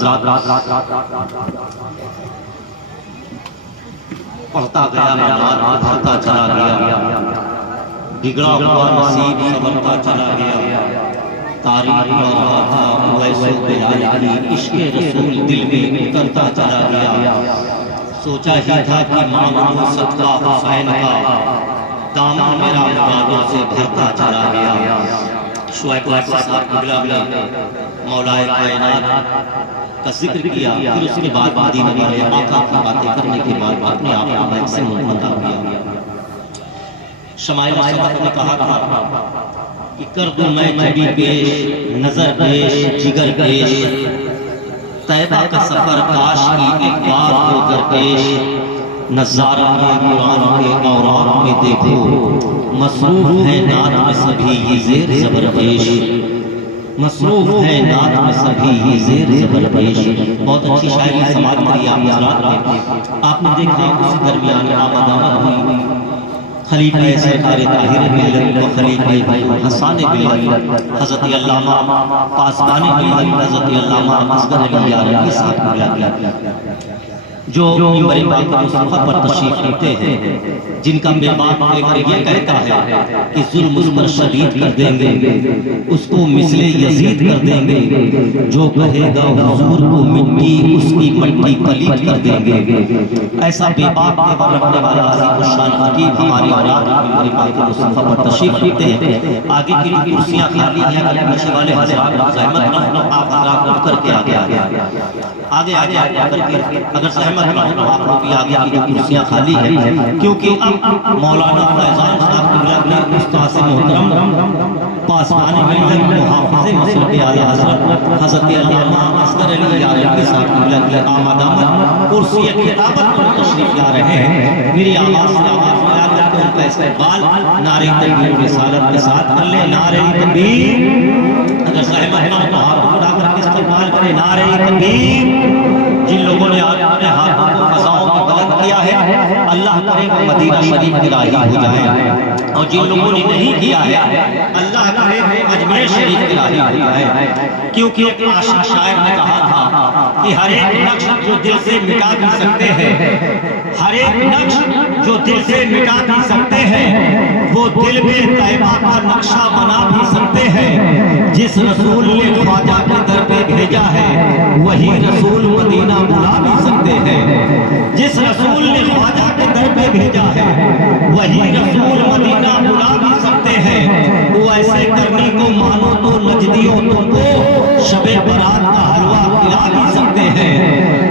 हजरात पढ़ता गया मैं पढ़ता चला गया, बिगड़ा हुआ नसीब संवरता चला गया। तारीफ कर रहा था वैसे बिलाल की, इश्क़े रसूल दिल में उतरता चला गया। सोचा ही था कि मांगूं सदका हुसैन का, दामन मेरा मुरादों से भरता चला गया। शुएब साहब ने मौलाए कायनात का जिक्र किया, फिर उसके बाद मदीने वाले आका की बातें करने के बाद अपने आप को महक से मुंतज़िर किया। शमाइल सदक़ ने कहा था कि कर दूं मैं चढ़ी पेश, नजर पेश, जिगर पेश, तैबा का सफर काश की एक बार हो दरपेश। नज़ारा है कुरान के औरात में देखो, मसरूफ है नात में सभी ये ज़ेर ज़बर पेश, मसरूफ है नात में सभी ये ज़ेर ज़बर पेश। बहुत अच्छी शायरी समाज में आप हज़रात ने आपने देखा, उसी दरमियान आमद हुई खलीफा सरकार ताहिर मिल्लत व खलीफा हसन मिल्लत हज़रत अल्लामा पासबानी मिल्लत हज़रत अल्लामा असगर अली यारकी साहब मिल्लत, जो मिंबर पाक मुस्तफा पर तशरीफ रखते हैं, जिनका मेहमान लेकर ये कहता है कि जुल्म उस पर शदीद कर देंगे, उसको मिसले यजीद कर देंगे, जो कहेगा हुजूर को मिट्टी उसकी मट्टी पलीत कर देंगे। ऐसा बेबाक तेवर रखने वाला अज़ीम शान हकीम हमारे औलाद मिंबर पाक मुस्तफा पर तशरीफ रखते हैं। आगे की कुर्सियां खाली हैं, अगर पीछे वाले हज़रात ज़हमत न हो आप हज़रात उठ करके आगे अगर सहमत न हो तो आप लोग आगे की जो कुर्सियां खाली हैं, क्योंकि अब मौलाना फैजान साहब ने उस्ताद से मोहतरम पासबानी मिल्लत मुहाफ़िज़े मसलक आला हज़रत हज़रत अल्लामा असगर अली यारकी साहब की आमद कुर्सी खिताबत पर तशरीफ ला रहे हैं। मेरी आवाज़ से आवाज़ मिला करके उनका इस्तेक़बाल नारे तकबीर रिसालत के साथ कर ले। नारे तकबीर, अगर सहमत न हो तो हाथ उठा करके इस्तेक़बाल करें। नारे तकबीर। जिन लोगों ने अपने हाथों को फज़ाओं में बुलंद किया है, अल्लाह करे वो मदीना शरीफ की राही हो जाए, और जिन लोगों ने नहीं किया है, अल्लाह करे वो अजमेर शरीफ की राही हो जाए। क्योंकि एक आशिक शायर ने कहा था कि हर एक नक्श जो दिल से मिटा भी सकते हैं, हर एक नक्श जो दिल से मिटा भी सकते हैं, वो दिल में तैबा का नक्शा बना भी सकते हैं। जिस रसूल ने ख्वाजा के दर पे भेजा है, वही रसूल मदीना बुला भी सकते हैं। जिस रसूल ने ख्वाजा के दर पे भेजा है, वही रसूल मदीना बुला भी सकते हैं। वो ऐसे करने को मानो तो नजदियों तुमको शबे बरात का हलवा खिला भी सकते हैं।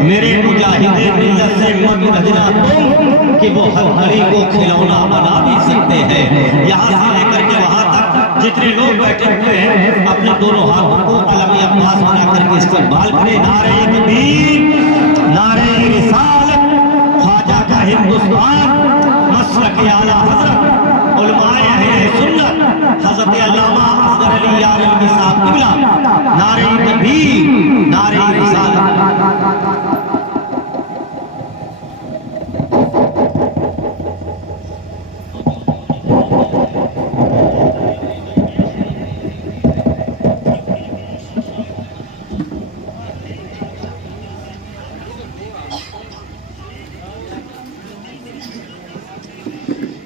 मेरे मुजाहिदे मिल्लत से मत रजना तुम कि वो हलहरी को खिलौना बना भी सकते हैं। यहाँ से लेकर के वहाँ तक जितने लोग बैठे हुए हैं, अपने दोनों हाथों को अलमी अब्बास बना करके इस्तेक़बाल करें। नारे तकबीर, नारे रिसालत, ख्वाजा का हिंदुस्तान, मसलक आला हज़रत उलमाए अहले सुन्नत हज़रत अल्लामा असगर अली यारकी साहब क़िबला। नारे तकबीर, नारे रिसालत।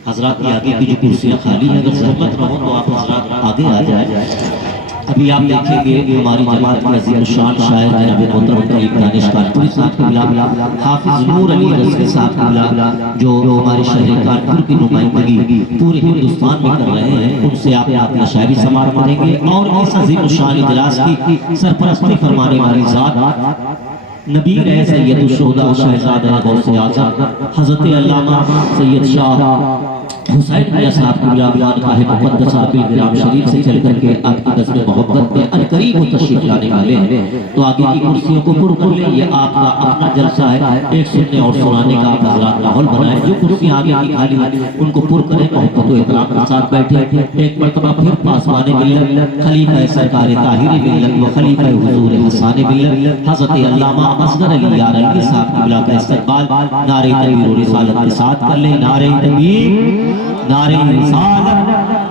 हज़रात की आगे की जो कुर्सियाँ खाली हैं, अगर ज़रूरत न हो तो आप हज़रात आगे आ जाए। अभी आप देखेंगे हमारी जमात के अज़ीम शान शायर जनाब मोहतरम तरीक़ दानिश कानपुरी साहब क़िबला, हाफ़िज़ नूर अली रज़वी साहब क़िबला, जो हमारे शहर कानपुर की नुमाइंदगी पूरे हिंदुस्तान में कर रहे हैं, उनसे आप अपना शायरी समाअत करेंगे। और इस अज़ीम शान इजलास की सरपरस्ती फरमाने वाली ज़ात नबी रहे सैयद शुहदा शहज़ादा गौसे आज़म हज़रत अल्लामा सैयद शाह हुसैन मियां साहब क़िबला खाए मुक़द्दस बिल गिराम शरीफ से चल करके आपकी दस्ते मोहब्बत में अनकरीब तशरीफ लाने वाले हैं। तो आगे की कुर्सियों को पुर कर ले, ये आपका अपना जलसा है, एक सुनने और सुनाने का आप हज़रात माहौल बनाए। जो कुर्सियाँ आगे की खाली उनको पुर करें, मोहब्बत व इहतराम के साथ बैठे। एक मरतबा फिर पासबाने मिल्लत खलीफा सरकार ताहिर मिल्लत व खलीफा हुजूर हसन मिल्लत हज़रत अल्लामा असगर अली यारकी साहब क़िबला का इस्तक़बाल नारे तकबीर व रिसालत के साथ कर ले। नारे तकबीर, नारे रिसालत,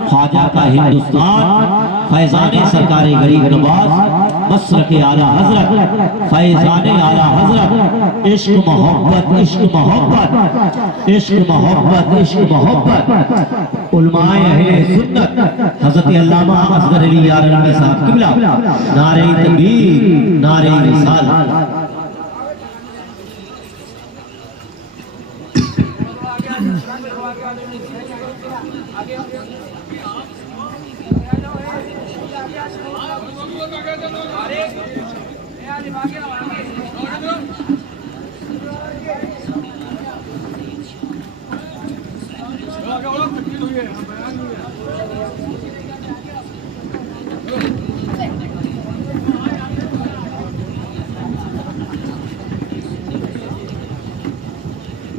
ख्वाजा का हिंदुस्तान, फैज़ाने सरकार गरीब नवाज मसरक आला हजरत फैजान आला हजरत इश्क मोहब्बत इश्क मोहब्बत इश्क मोहब्बत इश्क मोहब्बत उलमाए अहले सुन्नत हजरत अल्लामा असगर अली यारनवी साहब किबला नारे तकबीर नारे रिसालत।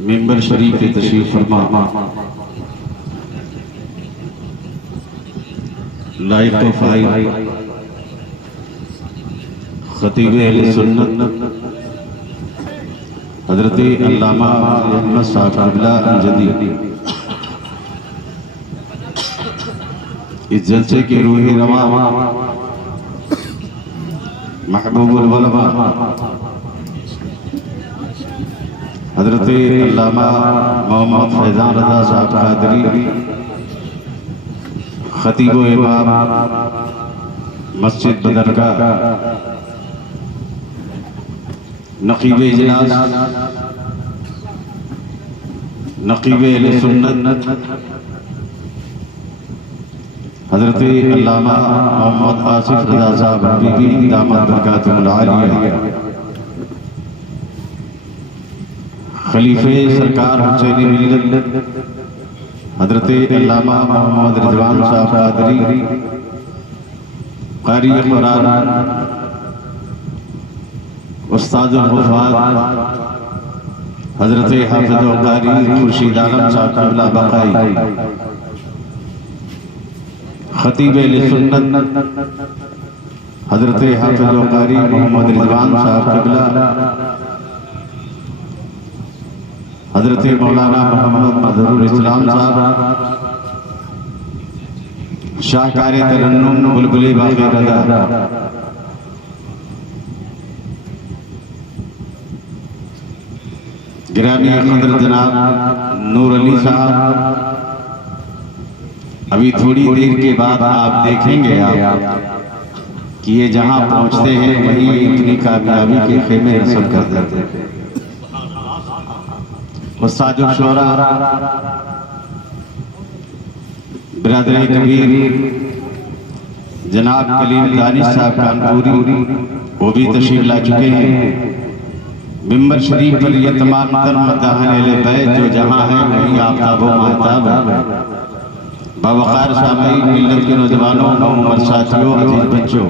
मेंबर शरीफ के तशरीफ फरमा लाइफ ऑफ आई खतीब अहले सुन्नत हजरत अल्लामा अहमद साहब क़िबला अंजदी इस जलसे के रूही रवा महबूबुल उलमा हजरत अल्लामा मोहम्मद फैजान रज़ा साहब कादरी खतीब व इमाम मस्जिद बदरगाह नकीब इजलास नकीब अहले सुन्नत हजरत अल्लामा मोहम्मद आसिफ रज़ा साहब हबीबी दामद बरकातुहुल आलिया खलीफे सरकार हुसैनी मिल्लत हजरत अल्लामा मोहम्मद रिजवान साहब कादरी कारी कुरान उस्तादुल हुफ़ाज़ हजरत हाफिज़ व कारी खुर्शीद आलम साहब क़िबला बक़ाई खतीब अहले सुन्नत हजरत हाफिज़ व कारी मोहम्मद रिजवान साहब क़िबला हजरत मौलाना मोहम्मद मज़हरुल इस्लाम साहब शाहकार तरन्नुम बुलबुल बाग़े रज़ा गिरानी क़द्र जनाब नूर अली साहब अभी थोड़ी देर के बाद आप देखेंगे कि ये जहां पहुंचते हैं वहीं इतनी कामयाबी के खेमे नस्ब कर देते हैं। उस्तादुल शोरा बिरादर कबीर जनाब कलीम दानिश साहब कानपुरी वो भी तशरीफ ला चुके हैं। मिंबर शरीफ पर ये तमाम तर मदाहन अहले बैत जो जहां है वहीं आफ्ताब व महताब है। बावकार सामईन मिल्लत के नौजवानों उम्र साथियों अजीज बच्चों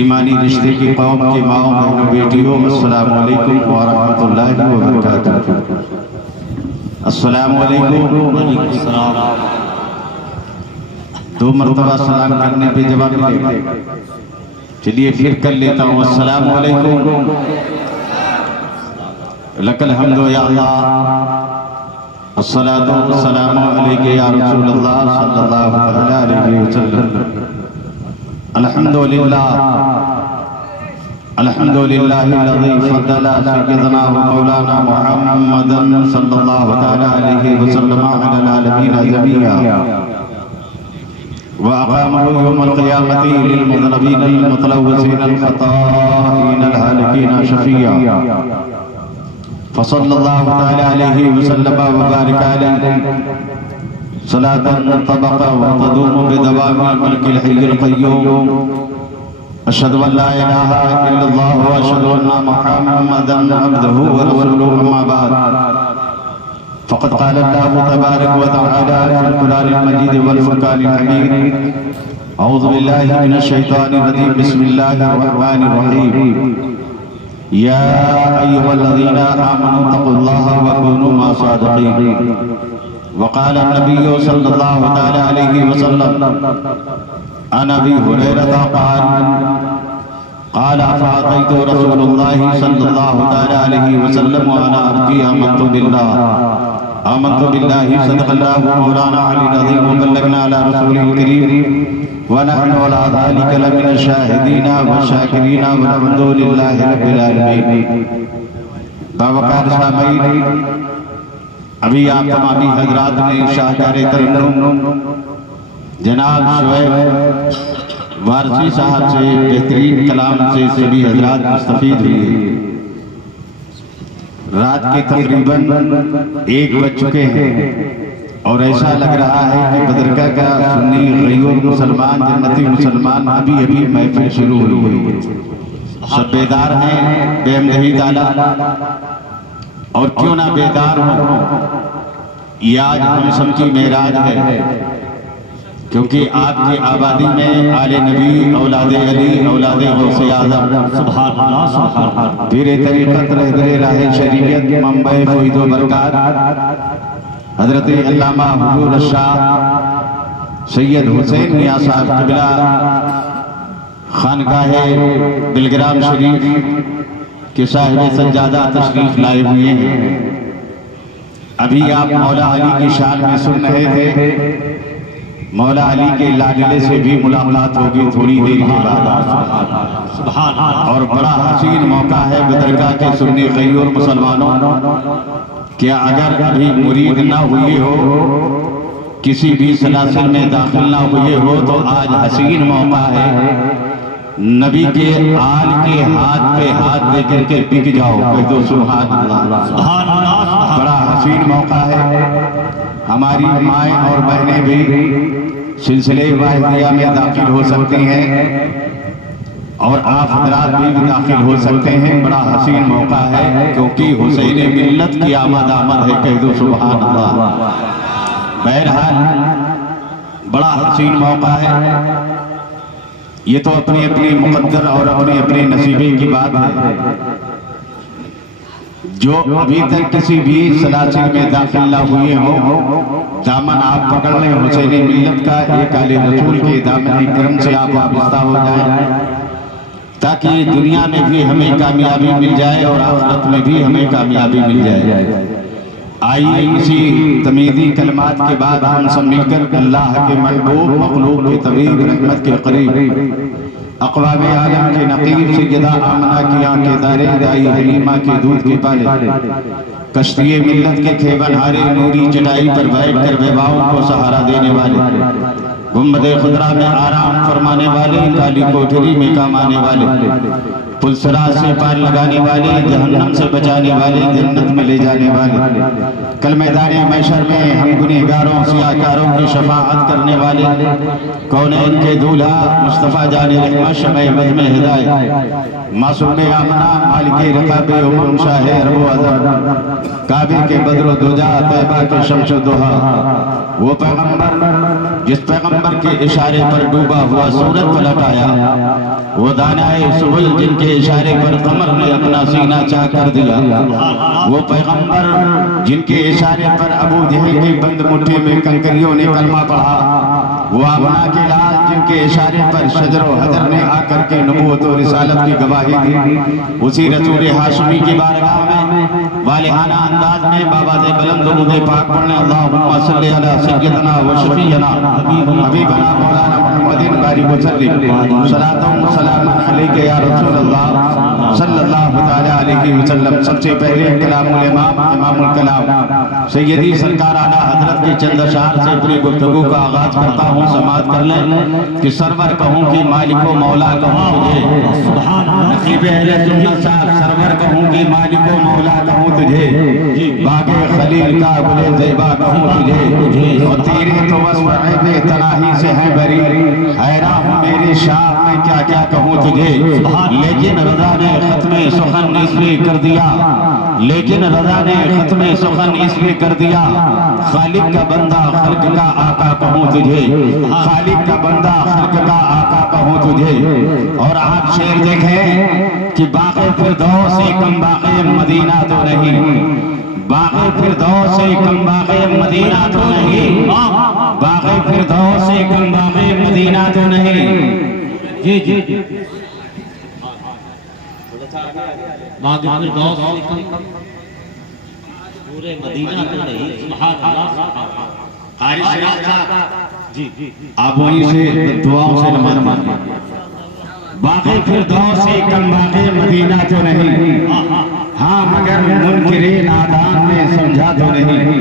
ईमानी रिश्ते की कौम की माओ बहनों बेटियों अस्सलामु अलैकुम व रहमतुल्लाहि व बरकातुहू। अस्सलामु अलैकुम। दो मरतबा सलाम करने पे जवाब मिलेगा। चलिए फिर कर लेता हूँ। अस्सलामु अलैकुम लकल हम्दु या अल्लाह अस्सलातु वस्सलामु अलैका या रसूलल्लाह सल्लल्लाहु अलैहि वसल्लम। अल्हम्दुलिल्लाह अल्हम्दुलिल्लाहिल्लज़ी फद्दला सय्यदना व मौलाना मुहम्मदन सल्लल्लाहु अलैहि वसल्लम अलल आलमीन ज़मिया व अक़ामहु यौमल क़ियामति लिल मुज़नबीन अल मुतलव्विसीन अल ख़ताईन अल हालिकीन शफ़िया फसल्लल्लाहु तआला अलैहि वसल्लम व बारिक अलैहि सलातन तबक़ा व तदूमु बिदवामिल मल्किल हय्यिल क़य्यूम। अशहदु अन ला इलाहा इल्लल्लाह व अशहदु अन्ना मुहम्मदन अब्दुहु व रसूलुहु अम्मा बाद। फ़क़द क़ाल अल्लाहु तबारक व तआला फ़िल क़ुरआनिल मजीद वल फ़ुरक़ानिल हमीद। अऊज़ु बिल्लाहि मिनश शैतानिर रजीम। बिस्मिल्लाहिर रहमानिर रहीम। या अय्युहल्लज़ीना आमनू तक़ुल्लाहा व कूनू मअस सादिक़ीन। वक़ाल नबिय्यु सल्लल्लाहु तआला अलैहि वसल्लम अन अबी हुरैरह क़ाल फ़अतैतु रसूलल्लाहि सल्लल्लाहु तआला अलैहि वसल्लम व अना अब्की आमनतु बिल्लाह आमन्तु बिल्लाहि सदक़ल्लाहु मौलाना अलील अज़ीम व बल्लगना अला रसूलिल करीम व नहनु अला ज़ालिका लमिनश शाहिदीना व शाकिरीना वल्हम्दुलिल्लाहि रब्बिल आलमीन। बावकार सामईन, अभी आप तमामी हजरात ने शाहकार तरन्नुम जनाब शुएब वारसी साहब से बेहतरीन कलाम से सभी हजरात मुस्तफीद हुए। रात के तकरीबन 1 बज चुके हैं और ऐसा लग रहा है कि बदरका का सुन्नी गयूर मुसलमान जन्नती मुसलमान अभी अभी महफिल शुरू हुई है। सब बेदार हैं बेहमदही ताला, और क्यों ना बेदार हो, ये आज हम सबकी मेराज है, क्योंकि आपकी आबादी में आले नबी, औलादे अली, औलादे गौसे आज़म, सुभान अल्लाह सुभान अल्लाह, पीरे तरीक़त रहबरे राहे शरीयत मंबे फ़ैज़ व बरक़ात हज़रत अल्लामा हुज़ूर शाह सैयद हुसैन मियां साहब क़िबला खानकाहे बिलग्राम शरीफ के साहिब सज्जादा तशरीफ लाए हुए हैं। अभी आप मौला अली की शान में सुन रहे थे। मौला अली के लाडले से भी मुलाकात होगी थोड़ी देर के बाद। सुभान अल्लाह। और बड़ा हसीन मौका है बदरका के सुन्नी गयूर मुसलमानों, क्या अगर अभी मुरीद ना हुए हो, किसी भी सलासिल में दाखिल ना हुए हो, तो आज हसीन मौका है। नबी के आल के हाथ पे हाथ लेकर के बिक जाओ, कह दो सुभान अल्लाह। सुभान अल्लाह। बड़ा हसीन मौका है। हमारी माएँ और बहनें भी सिलसिले वाहिदिया में दाखिल हो सकती हैं और आप हजरात भी दाखिल हो सकते हैं। बड़ा हसीन मौका है, क्योंकि हुसैन मिल्लत की आमद है, कह दो सुभान अल्लाह। बहरहाल बड़ा हसीन मौका है। ये तो अपनी अपनी मुकद्दर और अपने अपने नसीबे की बात है। जो अभी तक किसी भी सलासिल में दाखिल ना हुए हो, दामन आप पकड़ लें हुसैनी मिल्लत का, एक आले रसूल के दामन करम से आप वाबस्ता हो जाएं, ताकि दुनिया में भी हमें कामयाबी मिल जाए और आखिरत में भी हमें कामयाबी मिल जाए। आइए इसी तमीदी कलमात के बाद हम सब मिलकर अल्लाह के महबूब मखलूक के तवीब रहमत के करीब अक़वाम आलम के नक़ीब सैयदा आमना की आंखें दारे दाई हलीमा के दूध के पाले कश्तिये मिल्लत के खेबनहारे नूरी चटाई पर बैठ कर बेवाओं को सहारा देने वाले, गुम्बदे खुदरा में आराम फरमाने वाले, काली कोठरी में काम आने वाले, पुलसरा से पार लगाने वाले, जहन्नम से बचाने वाले, जन्नत में ले जाने वाले, कल मैदान महशर में हम गुनहगारों सियाकारों की शफाअत करने वाले, कौनैन के दूल्हा मुस्तफ़ा जाने रहमत शमे बद में हिदायत, मासूम आमना मालिके रकाबे उमम शाह अरब अज़म, काबे के बद्र दुजा तैबा के शम्स दुहा, वो पैगंबर जिस पैगंबर के इशारे पर डूबा हुआ सूरज पलट आया, वो दानाए सुबुल जिनके इशारे पर कमर ने अपना सीना चाह कर दिया, वो पैगंबर जिनके इशारे पर अबू जहल की बंद मुट्ठी में कंकरियों ने कलमा पढ़ा, वो आमना के लाल जिनके इशारे पर शजर व हजर ने आकर के नबूवत और रिसालत की गवाही दी, उसी रसूल हाशमी की बारगाह में वालिहाना अंदाज में बाबा से बुलंद दुरूद पाक पढ़ने अल्लाहुम्मा सल्ली अला सय्यदना व शफीना हबीबना मौलाना मुहम्मदिन बारिक वसल्लिम सलातुन सलामुन अलैका या रसूल अल्लाह सल्लल्लाहु तआला अलैहि वसल्लम। सबसे पहले कलामुल इमाम इमामुल कलाम सैयदी सरकार आला हजरत के चंद अशआर से अपनी गुफ्तगू का आगाज करता हूँ। समाअत कर लें कि सरवर कहूँ कि मालिको मौला कहूँ तुझे, सुभान अल्लाह। नसीब अहले सुन्नत साहब सरवर कहूँ कि मालिको मौला कहूँ तुझे, बागे खलील का गुले ज़ैबा कहूँ तुझे, और तेरे तो वस्फ़ ऐबे तनाही से है बरी, हैरान हूँ मेरे शाह में क्या क्या कहूँ तुझे, लेकिन रज़ा ने खत्मे सुखन इसलिए कर दिया, लेकिन रज़ा ने खत्मे सुखन इसलिए कर दिया, खालिक का बंदा खल्क का आका कहूँ तुझे, खालिक का बंदा खल्क का आका कहूँ तुझे। और आप शेर देखें कि बाक़े फिरदौस से कम बाक़े मदीना तो नहीं, बाक़े फिरदौस से कम बाक़े मदीना तो नहीं, बाक़े फिरदौस से कम बाक़े मदीना तो नहीं। जी जी जी बाक़े फिरदौस पूरे मदीना तो नहीं, सुभान अल्लाह। कारी शरीफ साहब जी आप वहीं से दुआओं से नमाज पढ़िए। बाकी फिरदौस से कम बाकी मदीना तो नहीं, हाँ मगर मुनकिरे नादान ने समझा तो नहीं।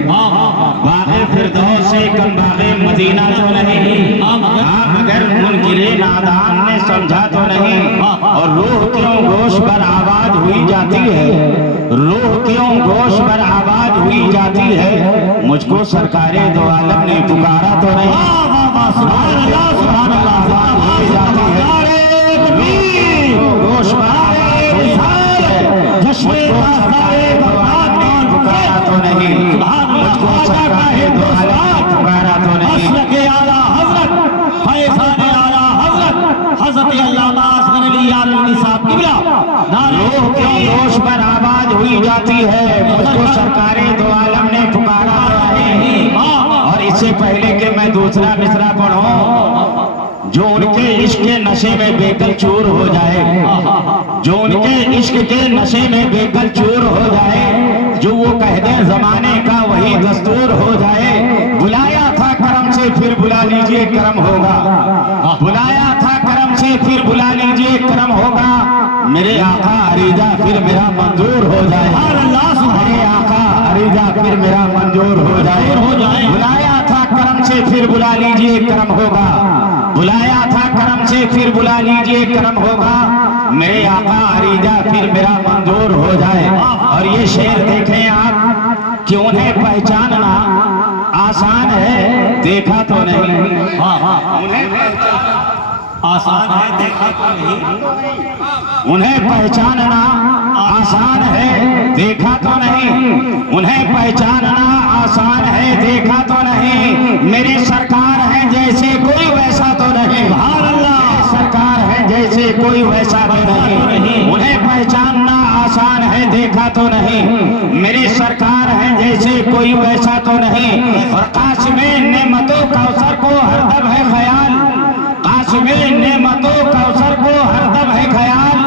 बाकी फिरदौस से कम बाकी मदीना तो नहीं, हाँ मगर मुनकिरे नादान ने समझा तो नहीं। और रूह क्यों गोश पर आवाज हुई जाती है, रूह क्यों गोश पर आवाज हुई जाती है, मुझको सरकारे दो आलम ने पुकारा तो नहीं। सुभान अल्लाह, सुभान अल्लाह, आवाज हुई जाती है, गोश पर आवाज हुई जाती है, जश्न पुकारा तो नहीं, मुझको सरकारे दो आलम ने पुकारा तो नहीं। लोह क्यों गोश पर आवाज हुई जाती है, मुझको सरकारे दो आलम ने पुकारा है। और इससे पहले कि मैं दूसरा मिसरा पढ़ूं, जो उनके इश्क के नशे में बेकल चूर हो जाए, जो उनके इश्क के नशे में बेकल चूर हो जाए, जो वो कह दे जमाने का वही दस्तूर हो जाए। बुलाया था करम से फिर बुला लीजिए करम होगा, बुलाया था करम से फिर बुला लीजिए करम होगा। मेरे आका अरीजा फिर मेरा मंजूर हो जाए, मेरे आका अरीजा फिर मेरा मंजूर हो जाए। बुलाया था करम से फिर बुला लीजिए करम होगा, बुलाया था करम से फिर बुला लीजिए करम होगा। मेरे आका अरीजा फिर मेरा मंजूर हो जाए। और ये शेर देखें आप कि उन्हें पहचानना आसान है, देखा तो नहीं। उन्हें आसान है, देखा तो नहीं। उन्हें पहचानना आसान है, देखा तो नहीं। उन्हें पहचानना आसान है, देखा तो नहीं। मेरी सरकार है जैसे कोई वैसा तो नहीं, सरकार है जैसे कोई वैसा तो नहीं। उन्हें पहचानना आसान है, देखा तो नहीं। मेरी सरकार है जैसे कोई वैसा तो नहीं। और काशिमे नेमतों कौसर को हरदम है ख्याल, काशिमे नेमतों कौसर को हरदम है ख्याल।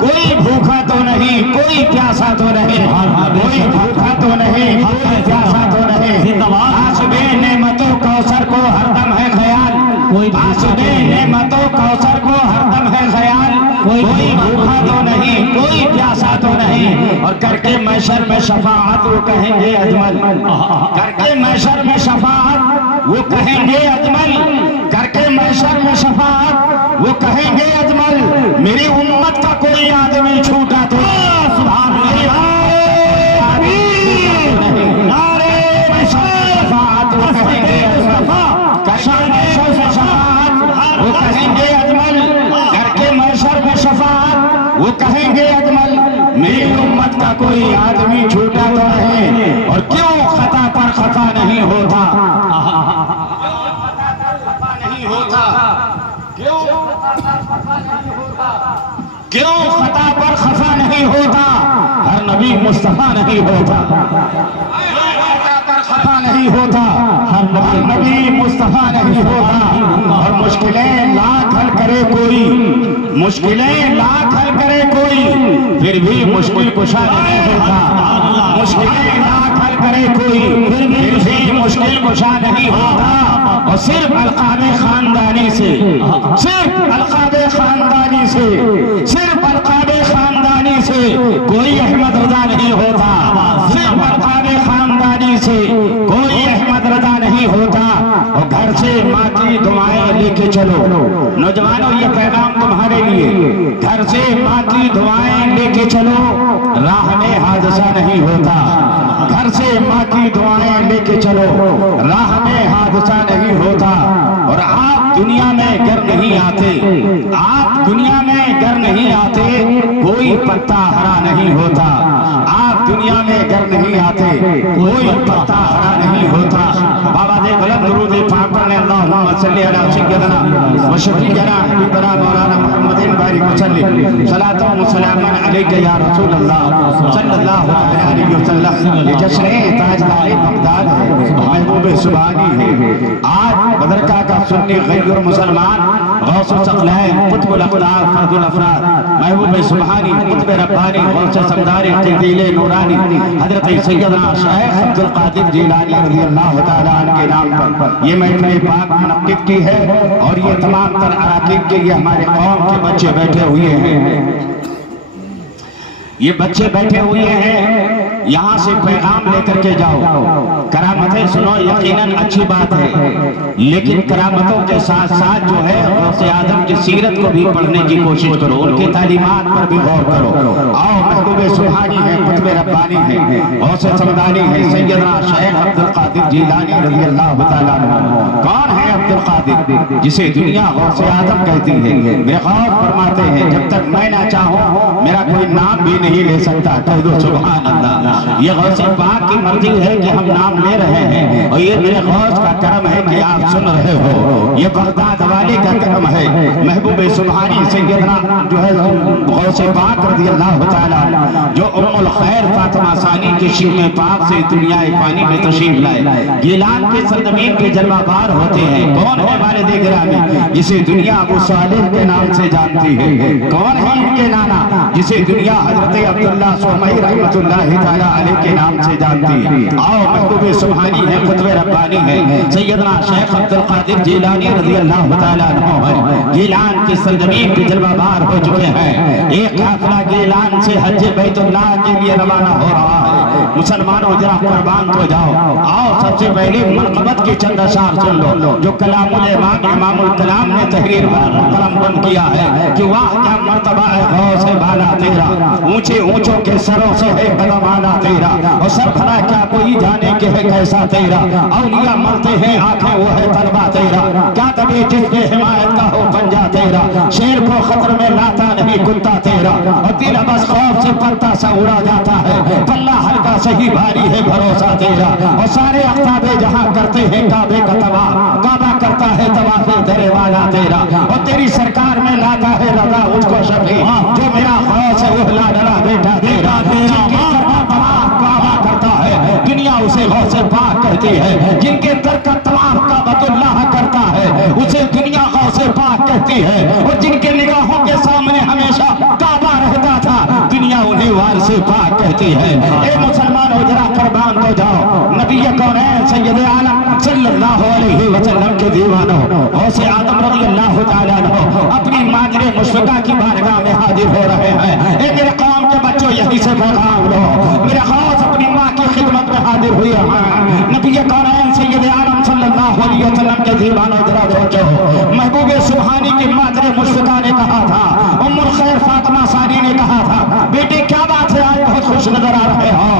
कोई भूखा तो नहीं, कोई प्यासा तो नहीं, कोई भूखा तो नहीं, कोई प्यासा तो नहीं। काशिमे नेमतों कौसर को हरदम है ख्याल, काशिमे नेमतों कौसर को हरदम है ख्याल। कोई भूखा तो नहीं, कोई प्यासा तो नहीं। और करके महशर में शफाअत वो कहेंगे अजमल, करके महशर में शफाअत वो कहेंगे अजमल, करके महशर में शफाअत वो कहेंगे अजमल। मेरी उम्मत का कोई आदमी छूटा तो सुभान अल्लाह, नारे शफाअत वो कहेंगे अजमल, महशर में शफाअत वो कहेंगे अजमल, करके महशर में शफाअत वो कहेंगे अजमल। मेरी उम्मत का कोई आदमी छूटा तो नहीं। और क्यों खता पर खफा नहीं होता, नहीं होता, क्यों खता पर खफा नहीं होता। हर नबी मुस्तफा नहीं होता, खफा नहीं होता, हर नबी मुस्तफा नहीं होता। और मुश्किलें लाख हल करे कोई, मुश्किलें लाख हल करे कोई, फिर भी मुश्किल कुशा नहीं होता। मुश्किलें लाख हल करे कोई, फिर भी मुश्किल कुशा नहीं होता। और सिर्फ अलकाबे खानदानी से, सिर्फ अलकाबे खानदानी से, सिर्फ अलकाबे खानदानी से कोई अहमद रजा नहीं होता। सिर्फ अलकाबे खानदानी से कोई अहमद रजा नहीं होता। और घर से माँ की दुआएं लेके चलो, नौजवानों ये पैगाम तुम्हारे लिए। घर से माँ की दुआएं लेके चलो, राह में हादसा नहीं होता। घर से माँ की दुआएं लेके चलो, राह में हादसा नहीं होता। और आप दुनिया में घर नहीं आते, आप दुनिया में घर नहीं आते, कोई पत्ता हरा नहीं होता। आप दुनिया में घर नहीं आते, कोई पत्ता हरा नहीं होता। बाबा दे बुलंद दुरूद पाक पढ़ने, अल्लाहुम्मा सल्ली अला सय्यदना व शफीअना हबीबना मौलाना मुहम्मदिन बारिक वसल्लिम सलातो व सलामन अलैका या रसूल अल्लाह सल्लल्लाहु अलैहि वसल्लम। ये जश्न ताजदार बगदाद है, महबूब सुभानी है। आज बदरका का सुन्नी गैर मुसलमान गौसुल सकलैन, कुतुबुल अक़ताब, फर्दुल अफ़राद, महबूब सुब्हानी, कुतुब रब्बानी, गौस समदारी, क़िदीले नूरानी, हज़रत सैयदना शेख अब्दुल क़ादिर जिलानी रज़ियल्लाहु तआला अन्हु के नाम पर ये महफ़िल पाक मुनक़्क़िद की है। और ये तमाम तर अराकीब के लिए हमारे कौम के बच्चे बैठे हुए हैं, ये बच्चे बैठे हुए हैं, यहाँ से पैगाम लेकर के जाओ। करामतें सुनो, यकीनन अच्छी बात है, लेकिन करामतों के साथ साथ जो है गौसे आज़म की सीरत को भी पढ़ने की कोशिश करो, उनके तालीमात पर भी गौर करो। आओ, महबूब सुब्हानी है, कुतुब रब्बानी है, गौसे समदानी है, सैयदना शेख अब्दुल क़ादिर जिलानी रज़ियल्लाहु तआला अन्हु। कौन है अब्दुल क़ादिर, जिसे दुनिया गौसे आज़म कहती है? मेरे ख़ौफ फरमाते हैं, जब तक मैं ना चाहूँ मेरा कोई नाम भी नहीं ले सकता। कह दो सुभान अल्लाह। ये गौसे पाक की मर्जी है कि हम नाम ले रहे हैं, और ये मेरे गौस का करम है कि आप सुन रहे हो। ये बगदाद वाले का करम है। महबूब सुब्हानी सैयदना जो है गौसे पाक रज़ियल्लाहु तआला जो उम्मुल खैर फातिमा सानी के शिकमे पाक से दुनिया पानी में तशरीफ लाए, गिलान के सरजमीन पे जलवाबार होते हैं। कौन है हमारे देगरामी, जिसे दुनिया अबू सालिह के नाम से जानती है? कौन है इनके नाना, जिसे दुनिया हज़रत अब्दुल्लाह सुमई रहमतुल्लाहि तआला अलैह के नाम से जानती है? आओ, महबूब सुब्हानी है, कुतुब रब्बानी है, सैयदना शेख अब्दुल क़ादिर जिलानी रज़ियल्लाहु तआला अन्हु है। गिलान की सरजमीन पे जलवाबार हो चुके हैं। एक काफिला गिलान से हज बैतुल्लाह के लिए रवाना हो रहा है। मुसलमानों जरा कुर्बान हो जाओ। आओ, सबसे पहले मनक़बत के चंद अशार सुन लो जो कलामुल इमाम इमामुल कलाम ने तहरीर कलम बंद किया है कि वाह क्या मर्तबा है गौसे बाला तेरा, ऊंचे ऊंचों के सरों से है कदम आला तेरा, और सर भला क्या कोई जाने के है कैसा तेरा, औलिया मरते हैं आंखें वो है तलबा तेरा, क्या तभी जिसमें हिमायत का हो पंजा तेरा, शेर को खतर में लाता नहीं कुत्ता तेरा, और दिल बस खौफ से पलता सा उड़ा जाता है, पल्ला हल्का सही भारी है भरोसा तेरा, और सारे अख्ताबे जहां करते हैं काबे का तबाह, काबा करता है तवाफ़े दरे वाला तेरा, और तेरी सरकार में लाता है रजा उसको शफी, जो मेरा खौफ है वो लाडला बेटा तेरा, काबा करता है दुनिया उसे गौसे पाक कहती है, जिनके दर का तमाम काबतुल्लाह करता है उसे दुनिया गौसे पाक कहती है, और जिनके निगाहों के सामने हमेशा काबा रहता था दुनिया उन्हें वारिस पाक कहती है। ए मुसलमानों जरा कुर्बान हो जाओ, नबी कौनैन सैयद आलम सल्लल्लाहु अलैहि वसल्लम के दीवानों गौसे आदम रज़ियल्लाहु तआला अन्हु अपनी माजरे मुशफ़िका की बारगाह में हाजिर हो रहे हैं। ए मेरे कौम के बच्चों, यहीं से पैगाम लो, मेरे गौस अपनी माँ की खिदमत में हाजिर हुए हैं। नबी कौनैन सैयद आलम सल्लल्लाहु अलैहि वसल्लम के दीवानों जरा सोचो, महबूब सुब्हानी की माजरे मुशफ़िका ने कहा था, उम्मुल खैर फातिमा सानी ने कहा था, बेटे क्या बात है आज बहुत खुश नजर आ रहे हो?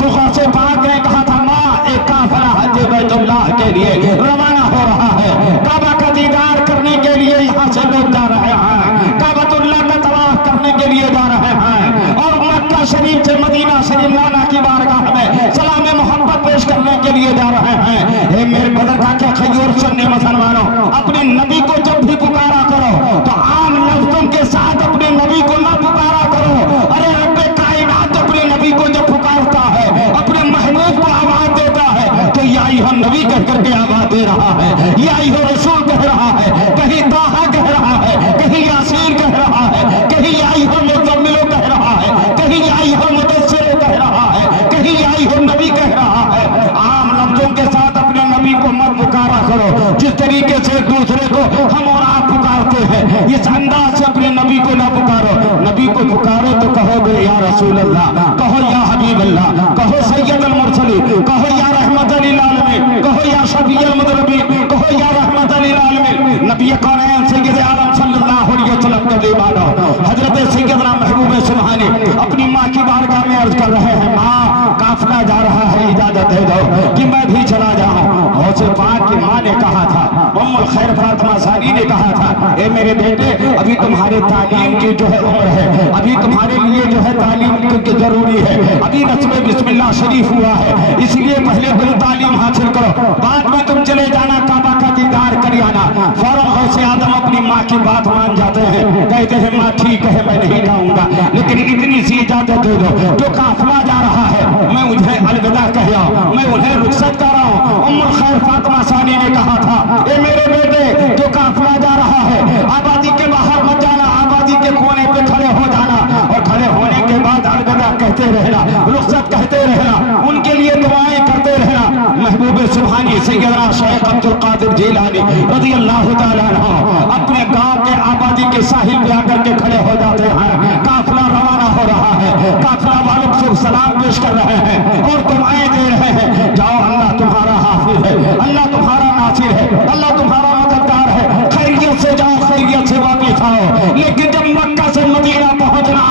तो गौसे पाक ने कहा था, माँ एक काफिला हज बैतुल्लाह के लिए रवाना हो रहा है, काबा का दीदार करने के लिए यहाँ से लोग जा रहे हैं, काबतुल्लाह का तवाफ करने के लिए जा रहे हैं, और मक्का शरीफ से मदीना शरीफ लाना की बारगाह में सलाम मोहब्बत पेश करने के लिए जा रहे हैं। हे मेरे बदर का क्या खैर सुनने मुसलमानों, अपने नबी को जब भी पुकारा करो तो आम लफ्जों के साथ अपने नबी को ना पुकारा करो। अरे रब्बे कायनात अपने नबी को जब पुकारता है, अपने महबूब को आवाज देता है, तो याई हो नबी कह करके आवाज दे रहा है, याई हो रसूल कह रहा है, कहीं ताहा कह रहा है, कहीं यासीन कह रहा है, कहीं याई हो मुज़म्मिलो कह रहा है, कहीं याई हो मुदस्सिर कह रहा है, कहीं याई हो नबी कह रहा है। आम लफ्जों के साथ अपने नबी को मत पुकारा करो जिस तरीके से दूसरे को हम और आप पुकारते हैं, इस अंदाज से अपने नबी को ना पुकारो। नबी को पुकारो तो कहोगे या रसूल अल्लाह, कहो या हबीब अल्लाह, कहो सैयदुल मुरसलीन, कहो या रहमतुल लिल आलमीन, कहो या शफीउल मुज़नबीन, कहो या रहमतुल लिल आलमीन। नबी कौनैन सैयद आलम सल्लल्लाहु अलैहि वसल्लम के दीवाना हजरत सैयदना महबूब सुब्हानी अपनी माँ की बारगाह में अर्ज कर रहे हैं, माँ काफिला जा रहा है, इजाजत दे दो कि मैं भी चला जाऊं। गौसे पाक की माँ ने कहा था, उम्मुल खैर फातिमा सानी ने कहा था, ए मेरे बेटे अभी तुम्हारे तालीम की जो है उम्र है, अभी तुम्हारे लिए जो है तालीम की जरूरी है, अभी रस्म बिस्मिल्लाह शरीफ हुआ है, इसलिए पहले तुम तालीम हासिल करो, बाद में तुम चले जाना काबा का दीदार कर आना। फौरन गौसे आदम अपनी माँ की बात मान जाते हैं, कहते हैं माँ ठीक है मैं नहीं जाऊंगा, लेकिन इतनी सी इजाजत दे दो, जो काफिला जा रहा है मैं उन्हें अलविदा कह रहा हूं, मैं उन्हें रुखसत कर रहा हूं। उम्मुल खैर फातिमा सानी ने कहा था, ए मेरे बेटे जो काफिला जा रहा है आबादी के बाहर मत जाना, आबादी के कोने पे खड़े हो जाना और खड़े होने के बाद अलविदा कहते रहना, रुखसत कहते रहना, उनके लिए दुआएं करते रहना। महबूब सुभानी सैयदना शेख अब्दुल कादिर जिलानी रज़ी अल्लाह तआला अन्हु अपने गांव के आबादी के साहिल पे आकर के खड़े हो जाते हैं। काफिला रवाना हो रहा है, काफिला वालों को सलाम पेश कर रहे हैं और दुआएं दे रहे हैं। जाओ, अल्लाह तुम्हारा हाफिज है, अल्लाह तुम्हारा नासिर है, अल्लाह तुम्हारा मददगार है, खैरियत से जाओ, खैरियत से वापिस आओ। लेकिन जब मक्का से मदीना पहुंचना,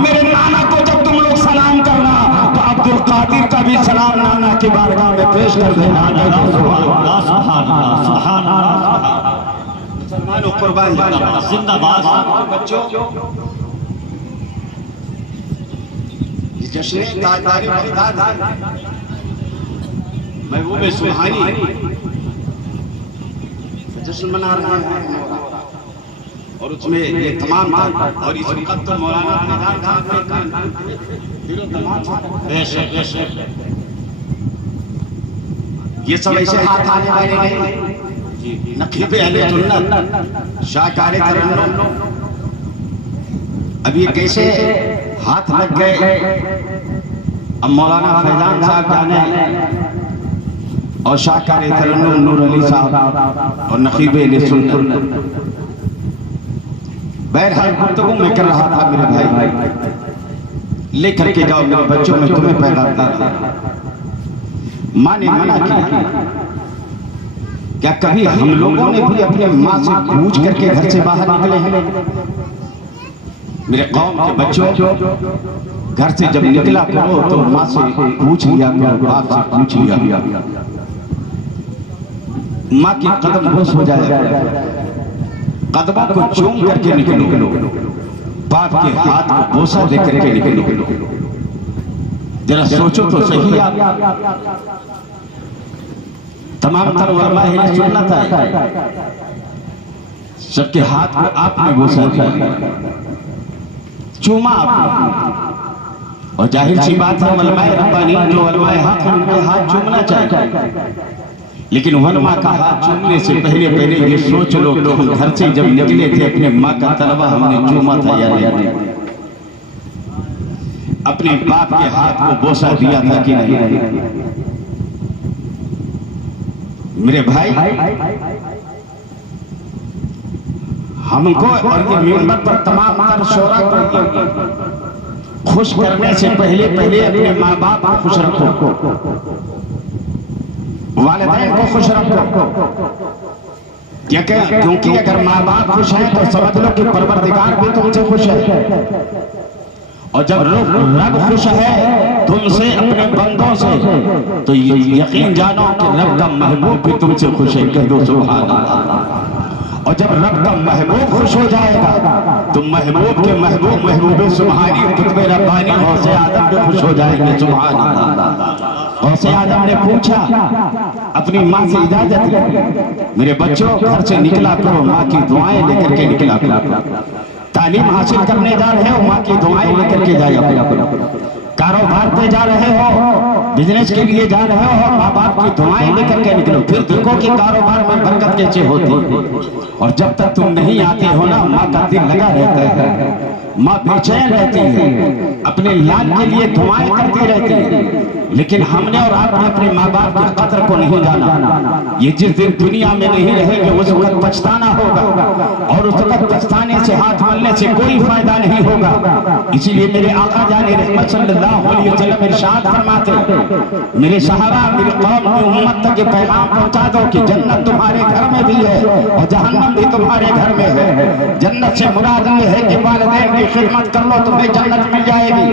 मेरे नाना को जब तुम लोग सलाम करना तो अब्दुल कादिर का भी सलाम नाना की बारगाह में पेश कर देना। मुसलमानों कुर्बान जिंदाबाद। बच्चों, जश्न ताजदारी बगदाद महबूब सुभानी जश्न मना रहे हैं और उसमें ये तमाम और इस वक्त तो मौलाना ये सब ऐसे हाथ आने वाले नहीं। नकीब अहले सुन्नत शाहकार तरन्नुम, अब ये कैसे हाथ लग गए। अब मौलाना फैजान साहब जाने और शाहकार तरन्नुम नूर अली साहब और नकीब अहले सुन्नत। बहरहाल गुफ्तगू में कर रहा था मेरे भाई, लेकर के जाओ मेरे बच्चों में तुम्हें पैदा था। माँ ने मना किया। क्या कभी हम लोगों ने भी अपने माँ से पूछ करके घर से बाहर निकले हैं? मेरे कौम के बच्चों, घर से जब निकला करो तो माँ से पूछ लिया करो, बाप से पूछ लिया। माँ की कदम बोस हो जाएगा, कदमों को चूम करके निकलो, बाप के हाथ को बोसा दे करके निकलो। जरा सोचो तो सही, आप तमाम तर उलमा अहले सुन्नत है, सबके हाथ को आपने बोसा दिया, चूमा आपने। और जाहिर सी बात है, उलमा रब्बानी जो उलमा हक उनके हाथ चूमना चाहिए, लेकिन उलमा का हाथ चूमने से पहले ये सोच लो कि हम घर से जब निकले थे अपने माँ का तलवा हमने चूमा था या नहीं, अपने बाप के हाथ को बोसा दिया था कि नहीं। मेरे भाई, हमको और ये मिंबर पर तमाम तर शोरा को खुश करने से पहले अपने माँ बाप को खुश रखो, वालिदैन को खुश रखो। क्योंकि अगर माँ बाप खुश हैं तो समझ लो कि परवरदिगार भी तुमसे खुश है। और जब रब खुश है तुमसे, अपने बंदों से, तो यकीन जानो कि रब का महबूब भी तुमसे खुश है। कह दो सुभान अल्लाह। और जब रब का महबूब खुश हो जाएगा तो महबूब के महबूब सुभानी कुतुब रब्बानी गौसे आदम भी खुश हो जाएंगे। सुभान अल्लाह। गौसे आदम ने पूछा, अपनी माँ से इजाजत ली, मेरे बच्चों घर से निकला करो, माँ की दुआएं लेकर के निकला करो। तालीम हासिल करने जा रहे हो, माँ की दुआएं लेकर के जाओ। कारोबार पे जा रहे हो, बिजनेस के लिए जा रहे हो, माँ बाप की दुआएं लेकर के निकलो। फिर देखो कि कारोबार में बरकत कैसे होती है। और जब तक तुम नहीं आते हो ना, माँ का दिल लगा रहता है, माँ बेचैन रहती है, अपने लाल के लिए दुआएं करती रहती है। लेकिन हमने और आपने अपने माँ बाप की कदर को नहीं जाना। ये जिस दिन दुनिया में नहीं रहेंगे उस वक्त पछताना होगा, और उस वक्त पछताने से, हाथ मलने से कोई फायदा नहीं होगा। इसीलिए मेरे आका जाने रहमत सल्लल्लाहु अलैहि वसल्लम इरशाद फरमाते, मेरे सहारा, मेरी कौम की उम्मत तक ये पैगाम पहुंचा दो कि जन्नत तुम्हारे घर में भी है और जहन्नम भी तुम्हारे घर में है। जन्नत से मुराद ये है कि वालिदैन की खिदमत कर लो, तुम्हें जन्नत मिल जाएगी।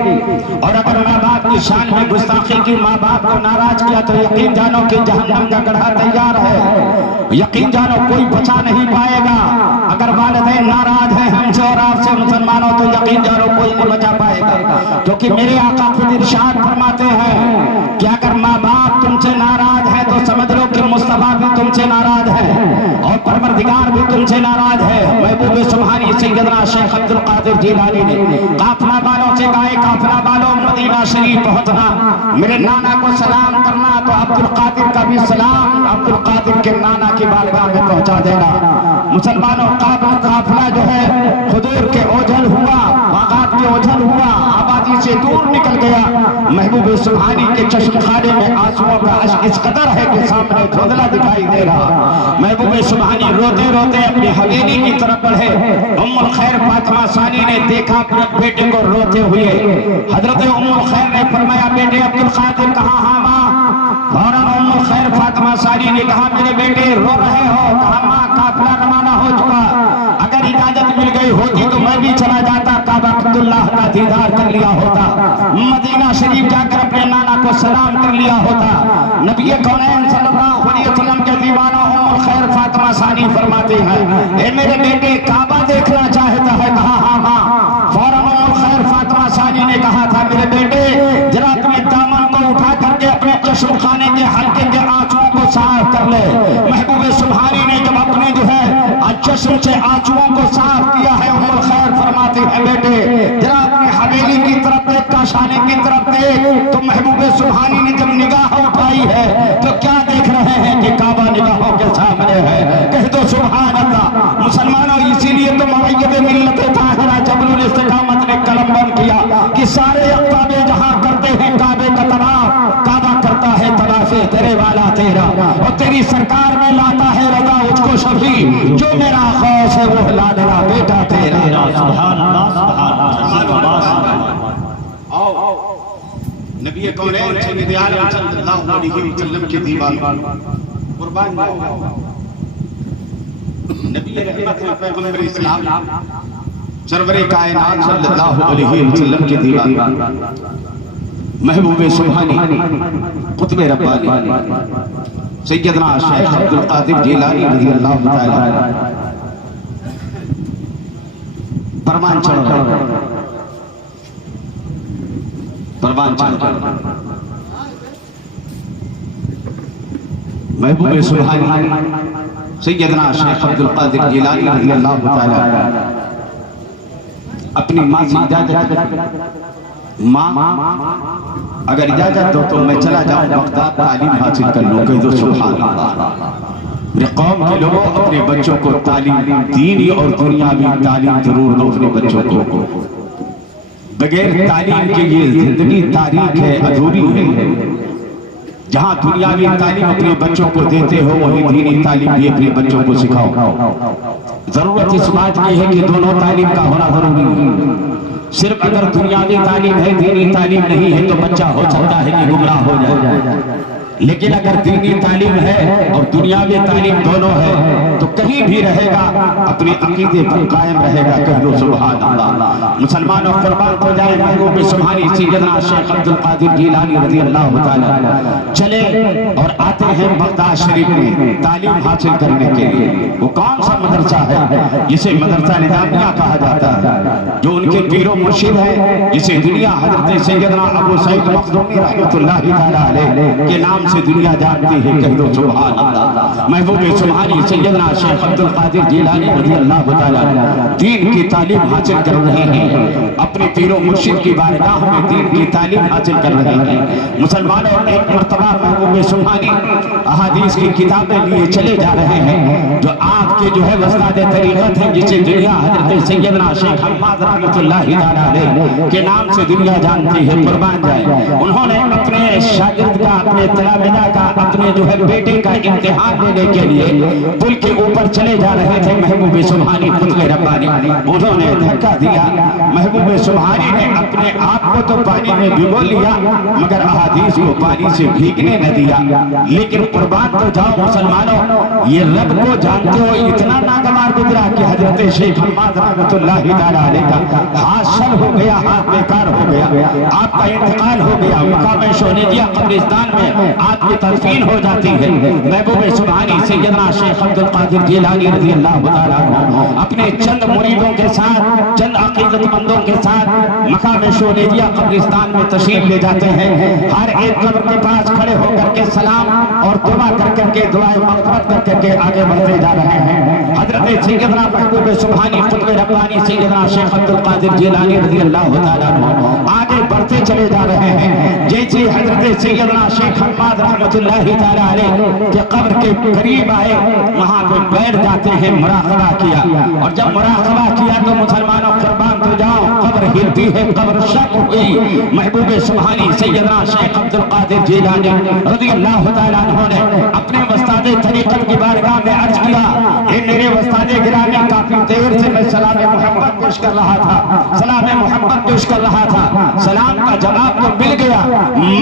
और अगर माँ बाप की शान में गुस्ताखी की, माँ बाप को नाराज किया, तो यकीन जानो कि जहन्नम का गड्ढा तैयार है। यकीन जानो कोई बचा नहीं पाएगा। अगर वालिदैन नाराज हैं हमसे और आपसे मुसलमानों, तो यकीन जानो कोई नहीं बचा पाएगा। क्योंकि मेरे आका खुद इरशाद फरमाते हैं कि अगर माँ बाप तुमसे नाराज है तो समझ लो कि मुस्तफा भी तुमसे नाराज है। और परवरदिगार भी तुमसे नाराज है। महबूब सुभानी सैयदना शेख अब्दुल कादिर जिलानी ने काफिला वालों से कहा, काफिला वालों मदीना शरीफ पहुंचना, मेरे नाना को सलाम करना, तो अब्दुल कादिर का भी सलाम अब्दुल कादिर के नाना की बारगाह में पहुंचा देना। मुसलमानों काफिला जो है हुजूर के ओझल हुआ, बागात के ओझल हुआ, आबादी से दूर निकल गया। महबूब सुभानी के चश्मखाने में आंसुओं का अश्क इस कदर है कि सामने धुंधला दिखाई दे रहा। महबूब सुभानी रोते रोते अपनी हवेली की तरफ बढ़े। उम्मुल खैर फातिमा सानी ने देखा अपने बेटे को रोते हुए। हजरत उम्मुल खैर ने फरमाया, बेटे अब्दुल कादिर कहाँ? हाँ माँ। फौरन उम्मुल खैर फातिमा सानी ने कहा, मेरे बेटे रो रहे हो? कहा माँ, काफिला रवाना हो चुका, अगर इजाजत मिल गई होती तो मैं भी चला जाता, काबतुल्लाह का दीदार कर लिया होता, मदीना शरीफ जाकर अपने नाना को सलाम कर लिया होता। नबी कौनैन सल्लल्लाहु अलैहि वसल्लम के दीवाना उम्मुल खैर फातिमा सानी फरमाती है, ए मेरे बेटे काबा देखना चाहता है? कहा हाँ माँ। फौरन उम्मुल खैर फातिमा सानी ने कहा था, मेरे बेटे जरा अपने दामन को उठा करके अपने चश्मखाने के हल्के के आंसुओं को साफ कर ले। महबूब सुभानी ने जब अपने जो है चश्म से आंसुओं को साफ किया है, उम्मुल खैर फरमाती है, बेटे जरा अपनी हवेली की तरफ देख, काशाने की तरफ देख। तो महबूब सुभानी ने जब निगाह उठाई है तो क्या देख रहे हैं कि काबा निगाहों के सामने है। कह दो सुभान अल्लाह। मुसलमानों, इसीलिए तो मुअय्यद मिल्लत ताहिरा जबरुल इस्तिकामत ने कलम बंद किया कि सारे अक़ाबे जहां करते हैं काबे का तवाफ, काबा करता है तवाफ़े तेरे वाला तेरा, और तेरी सरकार में लाता है रज़ा उसको शफी, जो मेरा खौफ है वो लाडला बेटा तेरा। सुभान अल्लाह, सुभान अल्लाह। नबी कौनैन सल्लल्लाहु अलैहि वसल्लम के दीवान कुर्बान नबी रहमत व पैगंबर इस्लाम सरवरे कायनात सल्लल्लाहु अलैहि वसल्लम के दीवान महबूब सुभानी कुतुब रब्बानी सैयदना शेख अब्दुल कादिर जिलानी रज़ियल्लाहु ताला परमान चढ़ो, परमान चढ़ो। महबूब सुभानी सैयदना शेख अब्दुल कादिर जिलानी रज़ियल्लाहु ताला अपनी माँ से इजाजत, माँ अगर इजाजत दो तो मैं चला जाऊं बगदाद तालीम हासिल कर लूं। कह दो सुभान अल्लाह। मेरे कौम के लोगों, अपने बच्चों को तालीम, दीनी और दुनियावी तालीम जरूर दो अपने बच्चों को। बगैर तालीम के ये जिंदगी तारीख है, अधूरी है। जहां दुनियावी तालीम अपने बच्चों को देते हो, वही दीनी तालीम भी अपने बच्चों को सिखाओ। जरूरत इस बात की है कि दोनों तालीम का होना जरूरी है। सिर्फ अगर दुनियावी तालीम है, दीनी तालीम नहीं है, तो बच्चा हो सकता है कि गुमराह हो जाए। लेकिन अगर दीनी तालीम है और दुनियावी तालीम दोनों है तो कहीं भी रहेगा, अपने अकीदे पर कायम रहेगा। कह दो सुभान अल्लाह। मुसलमानों, कुर्बान हो जाए महबूब सुभानी सैयदना शेख अब्दुल कादिर जिलानी रज़ियल्लाहु ताला चले और आते हैं बगदाद शरीफ में तालीम हासिल करने के लिए। वो कौन सा मदरसा है जिसे मदरसा निजामिया कहा जाता है, जो उनके पीरो मुर्शिद है, जिसे दुनिया हजरत सैयदना अबू सईद मखदूमी रहमतुल्लाहि ताला अलैह के नाम से दुनिया जानती है। कह दो सुभान अल्लाह। महबूब सुभानी सैयदना शेख अब्दुल कादिर जिलानी रज़ियल्लाहु ताला दीन की तालीम हासिल कर रहे हैं, अपने पीरो मुर्शिद की बारगाह में दीन की तालीम हासिल कर रहे हैं। मुसलमानों, एक मर्तबा महबूब सुभानी अहादीस की किताबें लिए चले जा रहे हैं, जो आपके जो है वस्ताद तरीक़त है, जिसे दुनिया हज़रत सैयदना शेख हम्माद रहमतुल्लाहि ताला अलैह के नाम से दुनिया जानती है। कुर्बान जाए, उन्होंने अपने शागिर्द का, अपने तलाबिदा का, अपने जो है बेटे का इम्तिहान लेने के लिए पुल के ऊपर चले जा रहे थे। महबूब सुभानी कुतुब रब्बानी, उन्होंने धक्का दिया। महबूब सुभानी ने अपने आप को तो पानी में भिगो लिया, मगर अहादीस को पानी से भीगने न दिया। लेकिन कुर्बान तो जाओ मुसलमानों, ये रब को जानते हो, इतना नागवार गुजरा कि हजरत शेख हम्माद रहमतुल्लाहि ताला अलैह का हाथ शल हो गया, हाथ बेकार हो गया, आपका इंतकाल हो गया। मुकाम शोनिजिया कब्रिस्तान में आपकी तदफीन हो जाती है। महबूब सुभानी सैयदना शेख अब्दुल कादिर जिलानी रज़ियल्लाहु ताला अपने चंद मुरीदों के साथ, चंद अकीदतमंदों के साथ मकाम शोनिजिया कब्रिस्तान में तशरीफ ले जाते हैं। हर एक कब्र के पास खड़े होकर के सलाम और दुआ करके करके दुआए मग़फ़िरत कर करके आगे बढ़ते जा रहे हैं। हजरत सैयदना महबूब सुभानी कुतुब रब्बानी सैयदना शेख अब्दुल कादिर जिलानी रज़ी अल्लाह तआला अन्हु आगे बढ़ते चले जा रहे हैं। जैसे हजरत सैयदना शेख हम्माद रहमतुल्लाहि तआला अलैह के कब्र के करीब आए, वहां पे बैठ जाते हैं, मुराक़बा किया। और जब मुराक़बा किया तो मुसलमानों कुर्बान हो जाओ, कब्र हिलती है, कब्र शक हुई। महबूब सुभानी सैयदना शेख अब्दुल कादिर जिलानी रज़ी अल्लाह तआला अन्हु ने अपने उस्ताद तरीक़त की बारगाह में अर्ज किया, ए मेरे उस्ताद गिरामी, काफी देर से मैं सलाम मोहब्बत पेश कर रहा था, सलाम मोहब्बत पेश कर रहा था, सलाम का जवाब तो मिल गया,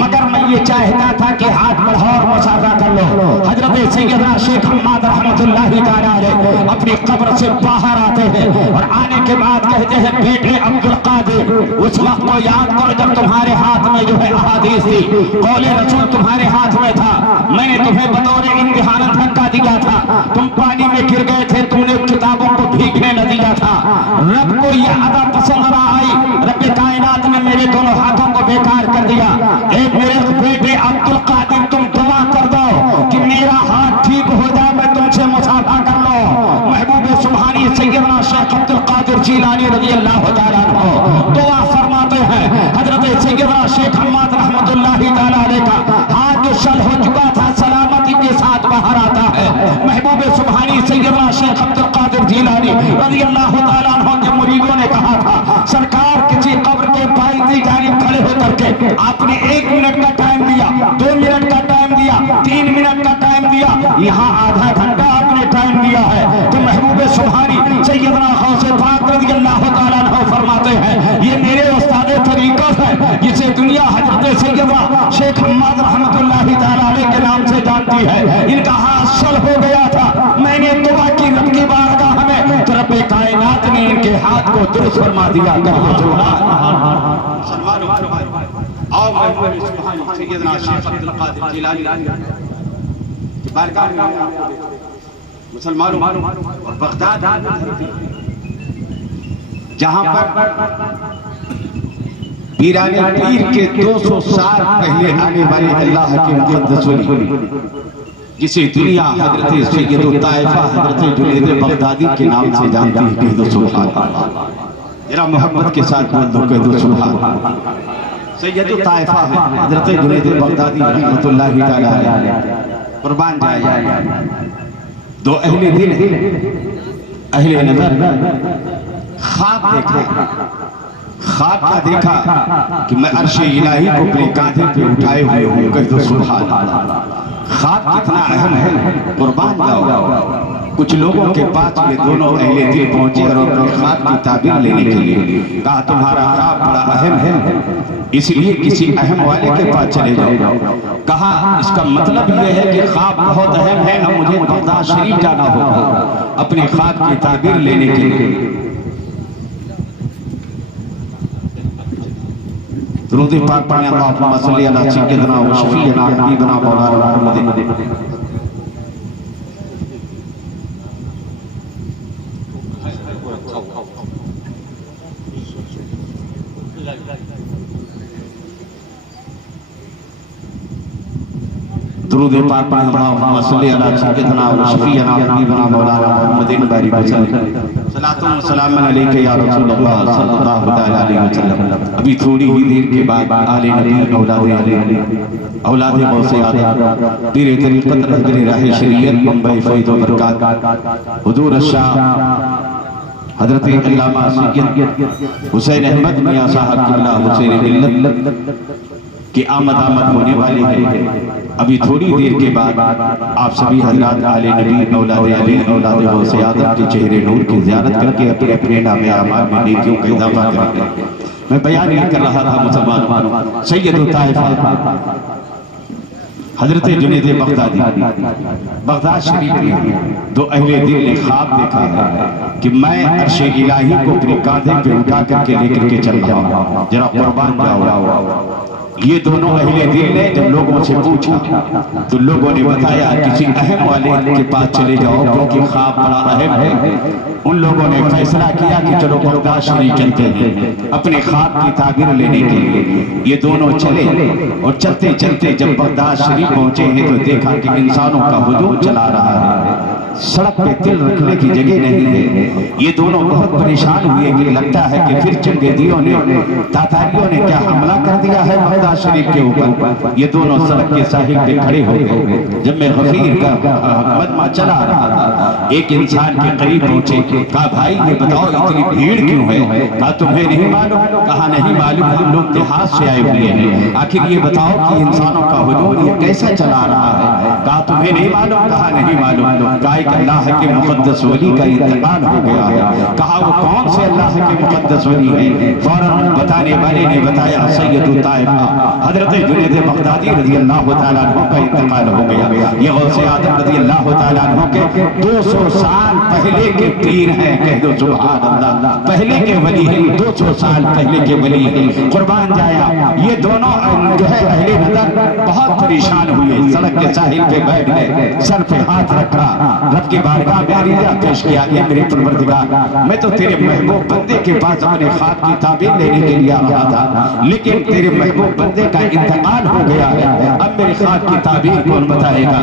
मगर मैं ये चाहता था कि हाथ बढ़ाओ और मुसाफा कर लो। हजरत सैयदना शेख हम्माद रहमतुल्लाहि तआला अलैह अपनी कब्र से बाहर आते हैं और आने के बाद कहते हैं, बेटे अब्दुल कादिर, उस वक्त को याद करो जब तुम्हारे हाथ में जो है अहादीस थी, कौले रसूल तुम्हारे हाथ में था, मैंने तुम्हें बतौर इम्तिहान धक्का दिया था, तुम पानी में गिर गए थे, तुमने किताबों को भीगने न दिया था। रब को यह अदा पसंद न आई, रब कायनात ने मेरे दोनों हाथों को बेकार कर दिया। ए मेरे बेटे अब्दुल कादिर, तुम दुआ कर दो कि मेरा हाथ ठीक हो जाए, मैं तुमसे मुसाफा कर लो। महबूब सुभानी सैयदना शेख अब्दुल कादिर जिलानी रज़ी अल्लाह तआला अन्हु दुआ फरमाते हैं। हजरत सैयदना शेख हम्माद रहमतुल्लाहि तआला अलैह का हाथ जो सल हो चुका था, सलामती के साथ बाहर आता है। महबूब सुभानी सैयदना शेख अब्दुल कादिर जिलानी रज़ी अल्लाह तआला अन्हु के मुरीदों ने कहा था, सरकार किसी कब्र के बाईं जानिब खड़े होकर के आपने 1 मिनट का टाइम दिया, 2 मिनट का टाइम दिया, 3 मिनट का टाइम दिया, यहाँ आधा घंटा आपने टाइम दिया है। तो महबूब सुभानी सैयदना गौसे पाक रज़ी अल्लाह तआला अन्हु फरमाते हैं, ये मेरे उस्ताद तरीक़त है, जिसे दुनिया हजरत सैयदना शेख हम्माद रहमतुल्लाहि तआला अलैह के नाम से जानती है। इनका हाथ सल हो गया था, मैंने दुआ की रब की बारगाह में, तो रब कायनात ने इनके हाथ को दुरुस्त फरमा दिया। मुसलमानों और बगदाद जहां पर पीराने पीर के 200 साल पहले आने वाले अल्लाह के मुक़द्दस वली, जिसे दुनिया हजरत सैयद ताइफा हजरत जुनैद बगदादी के नाम से जानती है, कह दो सुभान अल्लाह। जरा मोहब्बत के साथ बोल दो, कह दो सुभान अल्लाह। सैयद ताइफा हजरत जुनैद बगदादी रहमतुल्लाहि तआला अलैह कुर्बान जाए। दो अहले दिल अहले नज़र ख्वाब देखा, ख्वाब का देखा कि मैं अर्श इलाही को अपने कांधे पे उठाए हुए हूँ, कह दो सुभान अल्लाह। ख्वाब कितना अहम है, कुर्बान जाओ। कुछ लोगों के पास ये दोनों अहले दिल पहुंचे और अपने ख्वाब की ताबीर लेने के लिए कहा, तुम्हारा ख्वाब बड़ा अहम है, इसलिए किसी अहम वाले के पास चले जाओ। कहा, इसका मतलब यह है कि ख्वाब बहुत अहम है, अब मुझे बगदाद शरीफ जाना होगा अपने ख्वाब की ताबीर लेने के लिए। दुरूद पाक पढ़ें, अल्लाहुम्मा सल्ली अला सय्यिदना व शफीअना हबीबना मौलाना मुहम्मद। दुरूद पाक पढ़ें, अल्लाहुम्मा सल्ली अला सय्यिदना व शफीअना हबीबना मौलाना मुहम्मद बारिक वसल्लम। सलातुन व सलामुन अलैका या रसूलल्लाह सल्लल्लाहु तआला अलैहि वसल्लम। अभी थोड़ी ही देर के बाद आले नबी औलाद गौसे आदम पीर तरीक़त रहबरे राह शरीयत मुंबई फैज़ व बरक़ात हुज़ूर शाह हज़रत अल्लामा सय्यद हुसैन अहमद मियां साहब क़िबला हुसैन मिल्लत की आमद होने वाली है। अभी थोड़ी देर के बाद आप सभी हजरात आले नबी औलाद अली औलाद गौसे आदम के चेहरे नूर की ज़ियारत करके अपने अपने नामे आमाल में नेकियों का इज़ाफ़ा करेंगे। मैं बयान नहीं कर रहा था मुसलमान, सैयद ताइफा हजरत जुनैद बगदादी बगदाद शरीफ में दो अहले दिल ने ख्वाब देखा है कि मैं अर्श इलाही को अपने कांधे पे उठा करके लेकर के चल रहा हूँ। जरा कुर्बान जाओ, ये दोनों अहले दिल ने जब लोगों से पूछा तो लोगों ने बताया किसी अहम वाले के पास चले जाओ क्योंकि ख्वाब बड़ा अहम है। उन लोगों ने फैसला किया कि चलो बगदाद शरीफ चलते हैं अपने ख्वाब की ताबीर लेने के लिए। ये दोनों चले और चलते चलते जब बगदाद शरीफ पहुंचे हैं तो देखा कि इंसानों का हुजूम चला रहा है, सड़क पे तिल रखने की जगह नहीं है। ये दोनों बहुत परेशान हुए कि लगता है कि फिर चंगेदियों ने तातारियों ने क्या हमला कर दिया है बगदाद शरीफ के ऊपर। ये दोनों सड़क के साहिल पे खड़े हो गए। जब मैं गफीर का मजमा चला रहा था एक इंसान के करीब पहुंचे, कहा भाई ये बताओ इतनी भीड़ क्यों है? कहा तुम्हें नहीं मालूम? कहा नहीं मालूम, हम लोग देहात से आए हुए हैं, आखिर ये बताओ कि इंसानों का हुजूम ये कैसा चला रहा है? कहा तुम्हें नहीं मालूम? कहा नहीं मालूम। कहा अल्लाह के मुक़द्दस वली का इंतकाल हो गया है। कहा वो कौन से अल्लाह के मुक़द्दस वली है? फौरन बताने वाले ने बताया सैयद ताइफा हजरत जुनैद बगदादी रज़ी अल्लाह तआला अन्हु का इंतकाल हो गया। ये गौसे आदम रज़ी अल्लाह तआला अन्हु के 200 साल पहले के पीर हैं। कह दो सुभान अल्लाह, पहले के वली हैं, 200 साल पहले के वली हैं। कुर्बान जाया ये दोनों जो है अहले नजर बहुत परेशान हुए, सड़क के साहिल पे बैठ गए, सर पे हाथ रखा, रब की बारगाह में अरीज़ा पेश किया, ये मेरे परवरदिगार मैं तो तेरे महबूब बंदे के पास अपने ख्वाब की ताबीर लेने के लिए आ रहा था, लेकिन तेरे महबूब बंदे का इंतकाल हो गया है, अब मेरे ख्वाब की ताबीर कौन बताएगा?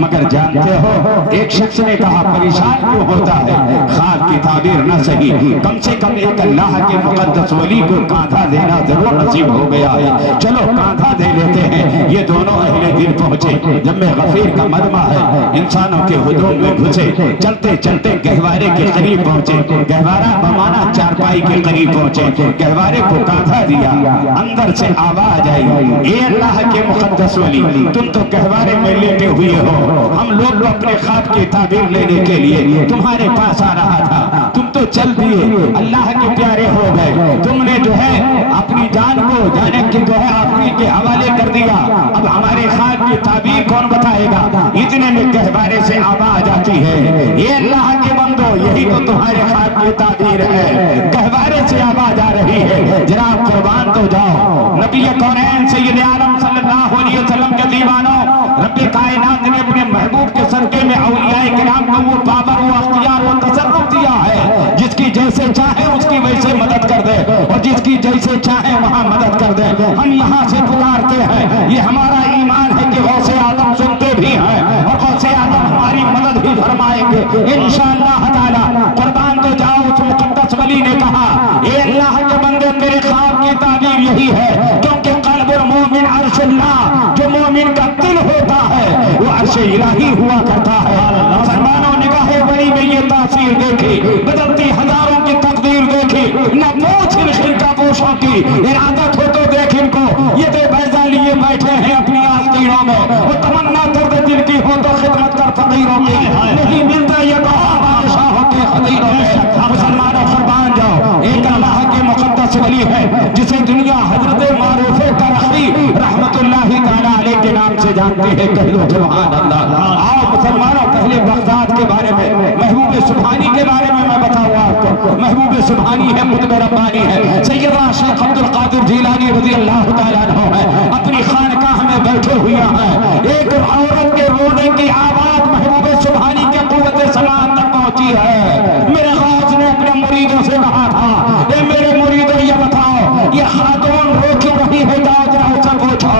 मगर जानते हो एक शख्स ने कहा परेशान क्यों होता है, ख्वाब की ताबीर न सही, कम से कम एक अल्लाह के मुक़द्दस वली को कांधा देना जरूर नसीब हो गया है, चलो कांधा दे लेते हैं। ये दोनों अहले दिल पहुंचे। जब मैं गफीर का मजमा है इंसानों के हुजूम में घुसे, चलते चलते गहवारे के करीब पहुंचे, गहवारा बमाना चारपाई के करीब पहुंचे, गहवारे को कांधा दिया, अंदर से आवाज आई, ए अल्लाह के मुक़द्दस वली तुम तो गहवारे में लेटे हुए हो, हम लोग अपने ख्वाब की ताबीर लेने के लिए तुम्हारे पास आ रहा था, तुम तो चल दिए, अल्लाह के प्यारे हो गए, तुमने जो है अपनी जान को जाने की जो है आखिरी के हवाले कर दिया, अब हमारे ख्वाब की ताबीर कौन बताएगा? इतने में गहवारे से आवाज आती है, ये अल्लाह के बंदो यही तो तुम्हारे ख्वाब की ताबीर है। गहवारे से आवाज आ रही है, जनाब कुर्बान तो जाओ, नबी कौनैन सैयद आलम सल्लल्लाहु अलैहि वसल्लम के दीवानों, रब्बे कायनात ने अपने महबूब के सदके में औलियाए किराम को वो पावर, वो अख्तियार, वो तसर्रुफ दिया है, जिसकी जैसे चाहे उसकी वैसे मदद कर दे और जिसकी जैसे चाहे वहां मदद कर दे। हम यहाँ से पुकारते हैं, ये हमारा ईमान है कि गौसे आदम सुनते भी हैं और गौसे आदम हमारी मदद भी फरमाएंगे इंशाअल्लाह ताला। कुर्बान तो जाओ, उस मुक़द्दस वली ने कहा, ए अल्लाह के बंदे तेरे ख्वाब की ताबीर यही है, क्योंकि क़ल्बुल मोमिन अर्शुल्लाह, जो मोमिन का दिल होता है वो अर्श इलाही हुआ करता है। मुसलमानों निगाहे बड़ी में ये तासीर देखी, बदलती हजारों की तकदीर देखी, न पूछ इनका पोषों की इरादत हो तो देख इनको, ये तो बैजा लिए बैठे हैं अपनी आस्तीनों में, वो तमन्ना दर्द दिल की हो तो खिदमत कर फकीरों की, नहीं मिलता ये बादशाहों के खदीरों में। मुसलमानों कुर्बान जाओ, एक अल्लाह के मुक़द्दस वली है जिसे दुनिया हजरत मारूफ करखी रहमतुल्लाहि तआला अलैह के नाम से जानती है, कह लो सुभान अल्लाह। आओ मुसलमानों, पहले बगदाद के बारे में, महबूब सुभानी के बारे में मैं बताऊँ आपको। महबूब सुभानी है, कुतुब रब्बानी है, सैयदा शेख अब्दुल कादिर जिलानी रज़ी अल्लाह तआला अन्हु है, अपनी खानकाह में बैठे हुए हैं। एक औरत के रोने की आवाज महबूब सुभानी के क़ुव्वत सलात तक पहुंची है। मेरे गौस ने अपने मुरीदों से कहा था, ये मेरे मुरीदों ये बताओ ये खातून रो क्यों रही है, जाओ जरा उससे पूछो।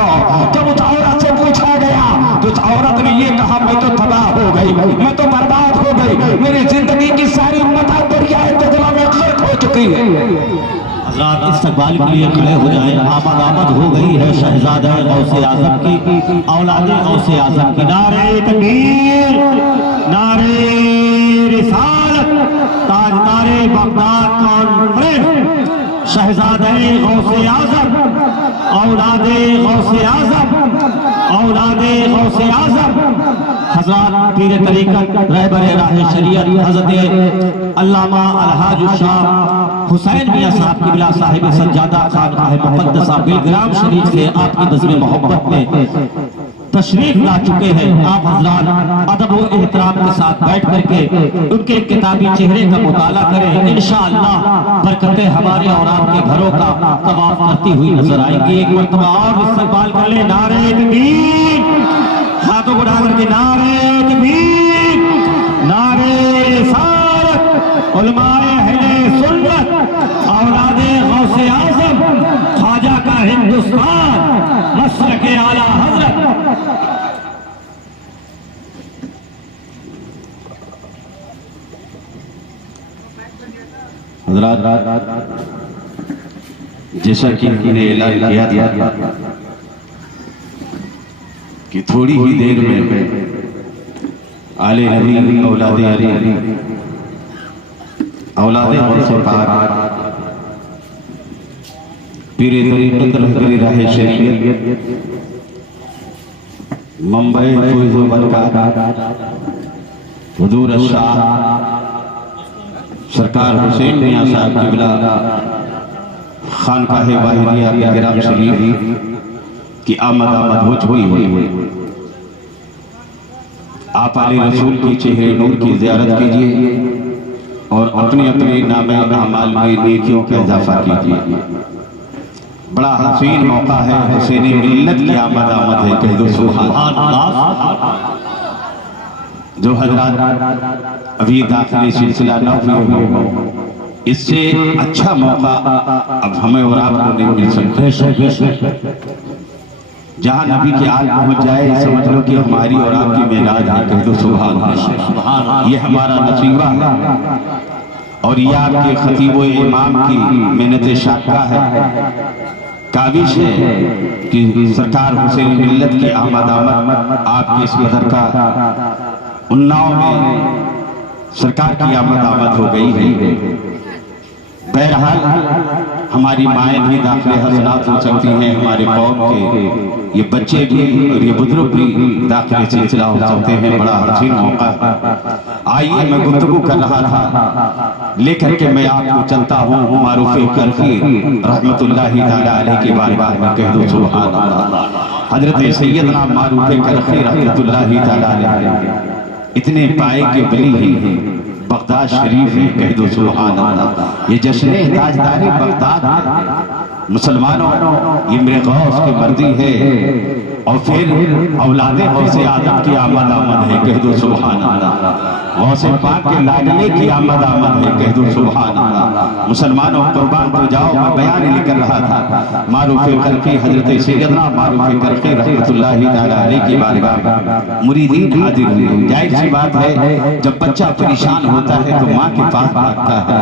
जब उस औरत से पूछा गया तो उस औरत ने ये कहा, मैं तो तबाह हो गई, मैं तो बर्बाद हो गई, मेरी जिंदगी की सारी मता दरियाए तजला में गर्क हो चुकी है। हज़रात इस्तकबाल के लिए खड़े हो जाएं, आमद हो गई है शहजादा गौसे आज़म की, औलाद गौसे आज़म की। नारे तकबीर, नारे रिसालत, ताजदारे बगदाद कॉन्फ्रेंस, शहजादे गौसे आज़म, औलादे गौसे आज़म, औलादे गौसे आज़म। हज़रात पीर तरीक़त रहबर राह शरीयत हज़रत अल्लामा अलहाज शाह हुसैन मियां साहब किबला साहिब सज्जादा खानकाह मुक़द्दसा बिलग्राम शरीफ से आपकी नज़्म मोहब्बत में तशरीफ ला चुके हैं। आप हज़रात अदब और एहतराम के साथ बैठ करके उनके किताबी चेहरे का मुताला करें। इंशाअल्लाह बरकतें हमारे और आपके घरों का तवाफ करती हुई नजर आएंगी। एक मर्तबा और इस्तकबाल कर ले, नारे तकबीर, हाथों को उठा करके नारे तकबीर, नारे रिसालत, उलमाए अहले सुन्नत, औलादे गौसे आज़म, ख्वाजा का हिंदुस्तान, मशरक़े आला हज़रत। जैसा कि हमने ऐलान किया था कि थोड़ी ही देर में आले नबी औलादे अली औलादे गौसे पाक पीरे तरीक़त रहबरी राह शरीयत मुंबई फैज़ बरकत हुजूर शाह सरकार हुसैन मियां साहब किबला खानकाह वाहिदिया बिलग्राम शरीफ की आमद हो चुकी हुई। आप आले रसूल की चेहरे नूर की ज़ियारत कीजिए और अपने अपने नामे अमाल में नेकियों का इजाफा कीजिए। बड़ा हसीन मौका है, हुसैनी मिल्लत की आमद है। कह दो सुभान अल्लाह। जो हज़रात अभी दाखिली सिलसिला न हुआ हो, इससे अच्छा मौका अब हमें और आपको नहीं मिल सकता। जहाँ नबी की आल पहुँच जाए समझ लो कि हमारी और आपकी मेराज है। कह दो सुभान अल्लाह। ये हमारा नसीबा है और ये आपके खतीब इमाम की मेहनत शाका है, काबिश है कि सरकार हुसैन मिल्लत की आमद आपके इस कदर का उन्नाव में सरकार की आमद हो गई है। बहरहाल हमारी माएँ भी दाखिले हसनात हो सकती हैं, हमारे कौम के ये बच्चे भी और ये बुजुर्ग भी दाखिले सिलसिला हो सकते हैं। बड़ा हसीन मौका है। आइए, मैं गुफ्तगू कर रहा था लेकर के मैं आपको चलता हूँ मारूफ़े करफ़ी रहमतुल्लाहि ताला अलैहि के बारगाह में। कह दो सुभान अल्लाह। हजरत सैयदना मारूफ़े करफ़ी रहमतुल्लाहि ताला अलैहि इतने पाए के बली हैं, बगदाद शरीफ है। कह दो सुभान अल्लाह। ये जश्न ताजदारी बगदाद है। मुसलमानों, ये मेरे गौस की मर्दी है और फिर औलादे गौसे आदम की आमद है। कह दो सुभान अल्लाह। गौसे पाक के लाडले की आमद है। कह दो सुभान अल्लाह। मुसलमानों, कुर्बान तो जाओ, मैं बयान लेकर रहा था मारूफ़े करफ़ी हजरत सैयदना मारूफ़े करफ़ी रहमतुल्लाहि ताला अलैहि की बारगाह में मुरीदीन हाजिर हुए। जाहिर सी बात है, जब बच्चा परेशान होता है तो माँ के पास भागता है,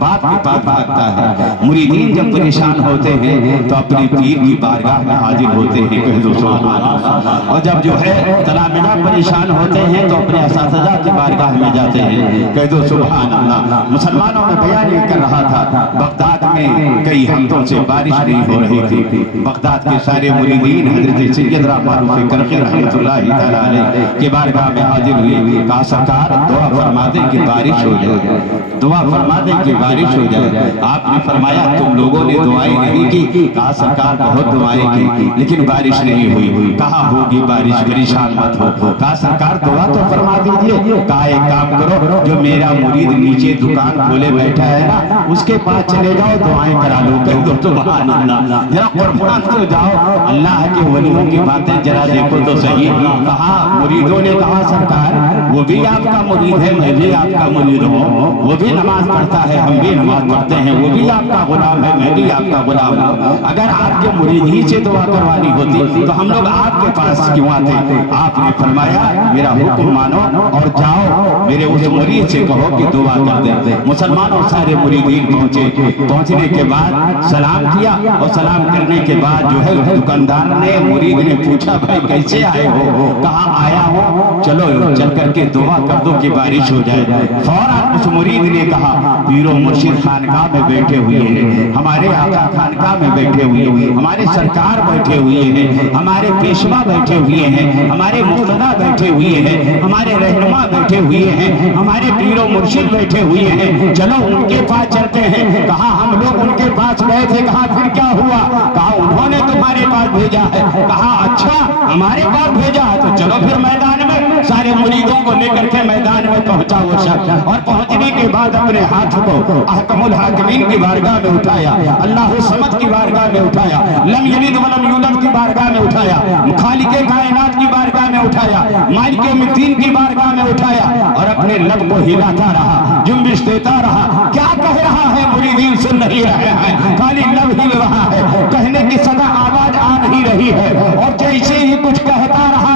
बाप के पास भागता है। मुरीदीन जब परेशान होते हैं तो अपने पीर की बारगाह में हाजिर होते हैं। कह दो सुभान अल्लाह। और जब जो है तलामिदा परेशान होते हैं तो अपने असातिज़ा की बारगाह में जाते हैं। कह दो सुभान अल्लाह। मुसलमानों में बयान कर रहा था, बगदाद में कई हफ्तों से बारिश नहीं हो रही थी। बगदाद के सारे मुरीदीन हजरत सैयदना मारूफ़े करफ़ी रहमतुल्लाहि ताला अलैहि के बारगाह में हाजिर हुए। कहा सरकार दुआ फरमा दे कि बारिश हो जाए, दुआ फरमा दे कि बारिश हो जाए। आपने फरमाया तुम लोगों ने दुआएं नहीं की। कहा सरकार बहुत दुआएं की लेकिन बारिश नहीं हुई। कहा होगी बारिश, परेशान मत हो। कहा सरकार दुआ तो फरमा दीजिए। कहा एक काम करो, जो मेरा मुरीद नीचे दुकान खोले बैठा है ना, उसके पास चले जाओ, दुआएं करा लो। कह दो सुभान अल्लाह। जरा कुर्बान तो जाओ, अल्लाह के वलियों की बातें जरा देखो तो सही। कहा मुरीदों ने कहा सरकार वो भी आपका मुरीद है, मैं भी आपका मुरीद हूँ, वो भी नमाज पढ़ता है, हम भी नमाज पढ़ते हैं, वो भी आपका गुलाम है, मैं भी आपका गुलाम हूँ। अगर आपके मुरीद ही से दुआ करवानी होती तो हम लोग आपके पास क्यों आते? आपने फरमाया मेरा हुक्म मानो और जाओ, मेरे उस मुरीद से कहो कि दुआ कर दे। मुसलमानों सारे मुरीदीन पहुंचे। पहुंचने के बाद सलाम किया और सलाम करने के बाद जो है दुकानदार ने मुरीद ने पूछा भाई कैसे आए हो? कहा आया हो, चलो चल करके दुआ कर दो कि बारिश हो जाए। फौरन उस मुरीद ने कहा पीरो मुर्शिद खानकाह में बैठे हुए हैं, हमारे आका खानकाह में बैठे हुए हैं, हमारे सरकार बैठे हुए हैं, हमारे हमारे पेशवा बैठे हुए हैं, हमारे मुक्तदा बैठे हुए हैं, हमारे रहनुमा बैठे हुए हैं, हमारे पीरो मुर्शिद बैठे हुए हैं, चलो उनके पास चलते हैं। कहा हम लोग उनके पास गए थे, कहा फिर क्या हुआ? कहा उन्होंने तुम्हारे पास भेजा है। कहा अच्छा हमारे पास भेजा है, तो चलो फिर मैदान में। सारे मुरीदों को लेकर के मैदान में पहुंचा वो शख्स, और पहुंचने के बाद अपने हाथ को अहकमुल हाकिमीन की बारगाह में उठाया, अल्लाह समद की बारगाह में उठाया, लम यलिद वलम यूलद की बारगाह में उठाया, खालिके कायनात की बारगाह में उठाया, मालिके मुतीन की बारगाह में उठाया, और अपने लब को हिलाता रहा, जुम्बिश देता रहा। क्या कह रहा है? मुरीदीन सुन नहीं रहे हैं, खाली लब हिल रहा है, कहने की सदा आवाज आ नहीं रही है। और जैसे ही कुछ कहता रहा,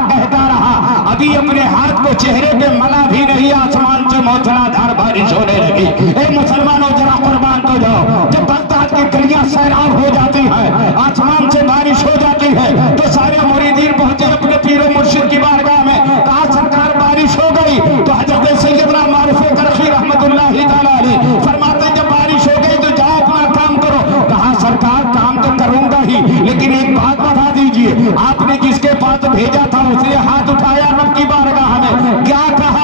अभी अपने हाथ को चेहरे पे मला भी नहीं, आसमान से मौसलाधार बारिश होने लगी। ए मुसलमानों जरा कुर्बान तो जाओ, जब बगदाद की गलियां सैलाब हो जाती है, आसमान से बारिश हो जाती है, तो सारे मुरीदीन पहुंचे अपने पीरो मुर्शिद की बारगाह में। कहा सरकार बारिश हो गई। तो हजरत सैयदना मारूफ करखी रहमतुल्लाहि तआला अलैह फरमाते जब बारिश हो गई तो जाओ अपना काम करो। कहा सरकार काम तो करूंगा ही, लेकिन एक बात बता दीजिए, आपने जिसके पास भेजा था उसने हाथ उठाया रब की बारगाह में, क्या कहा?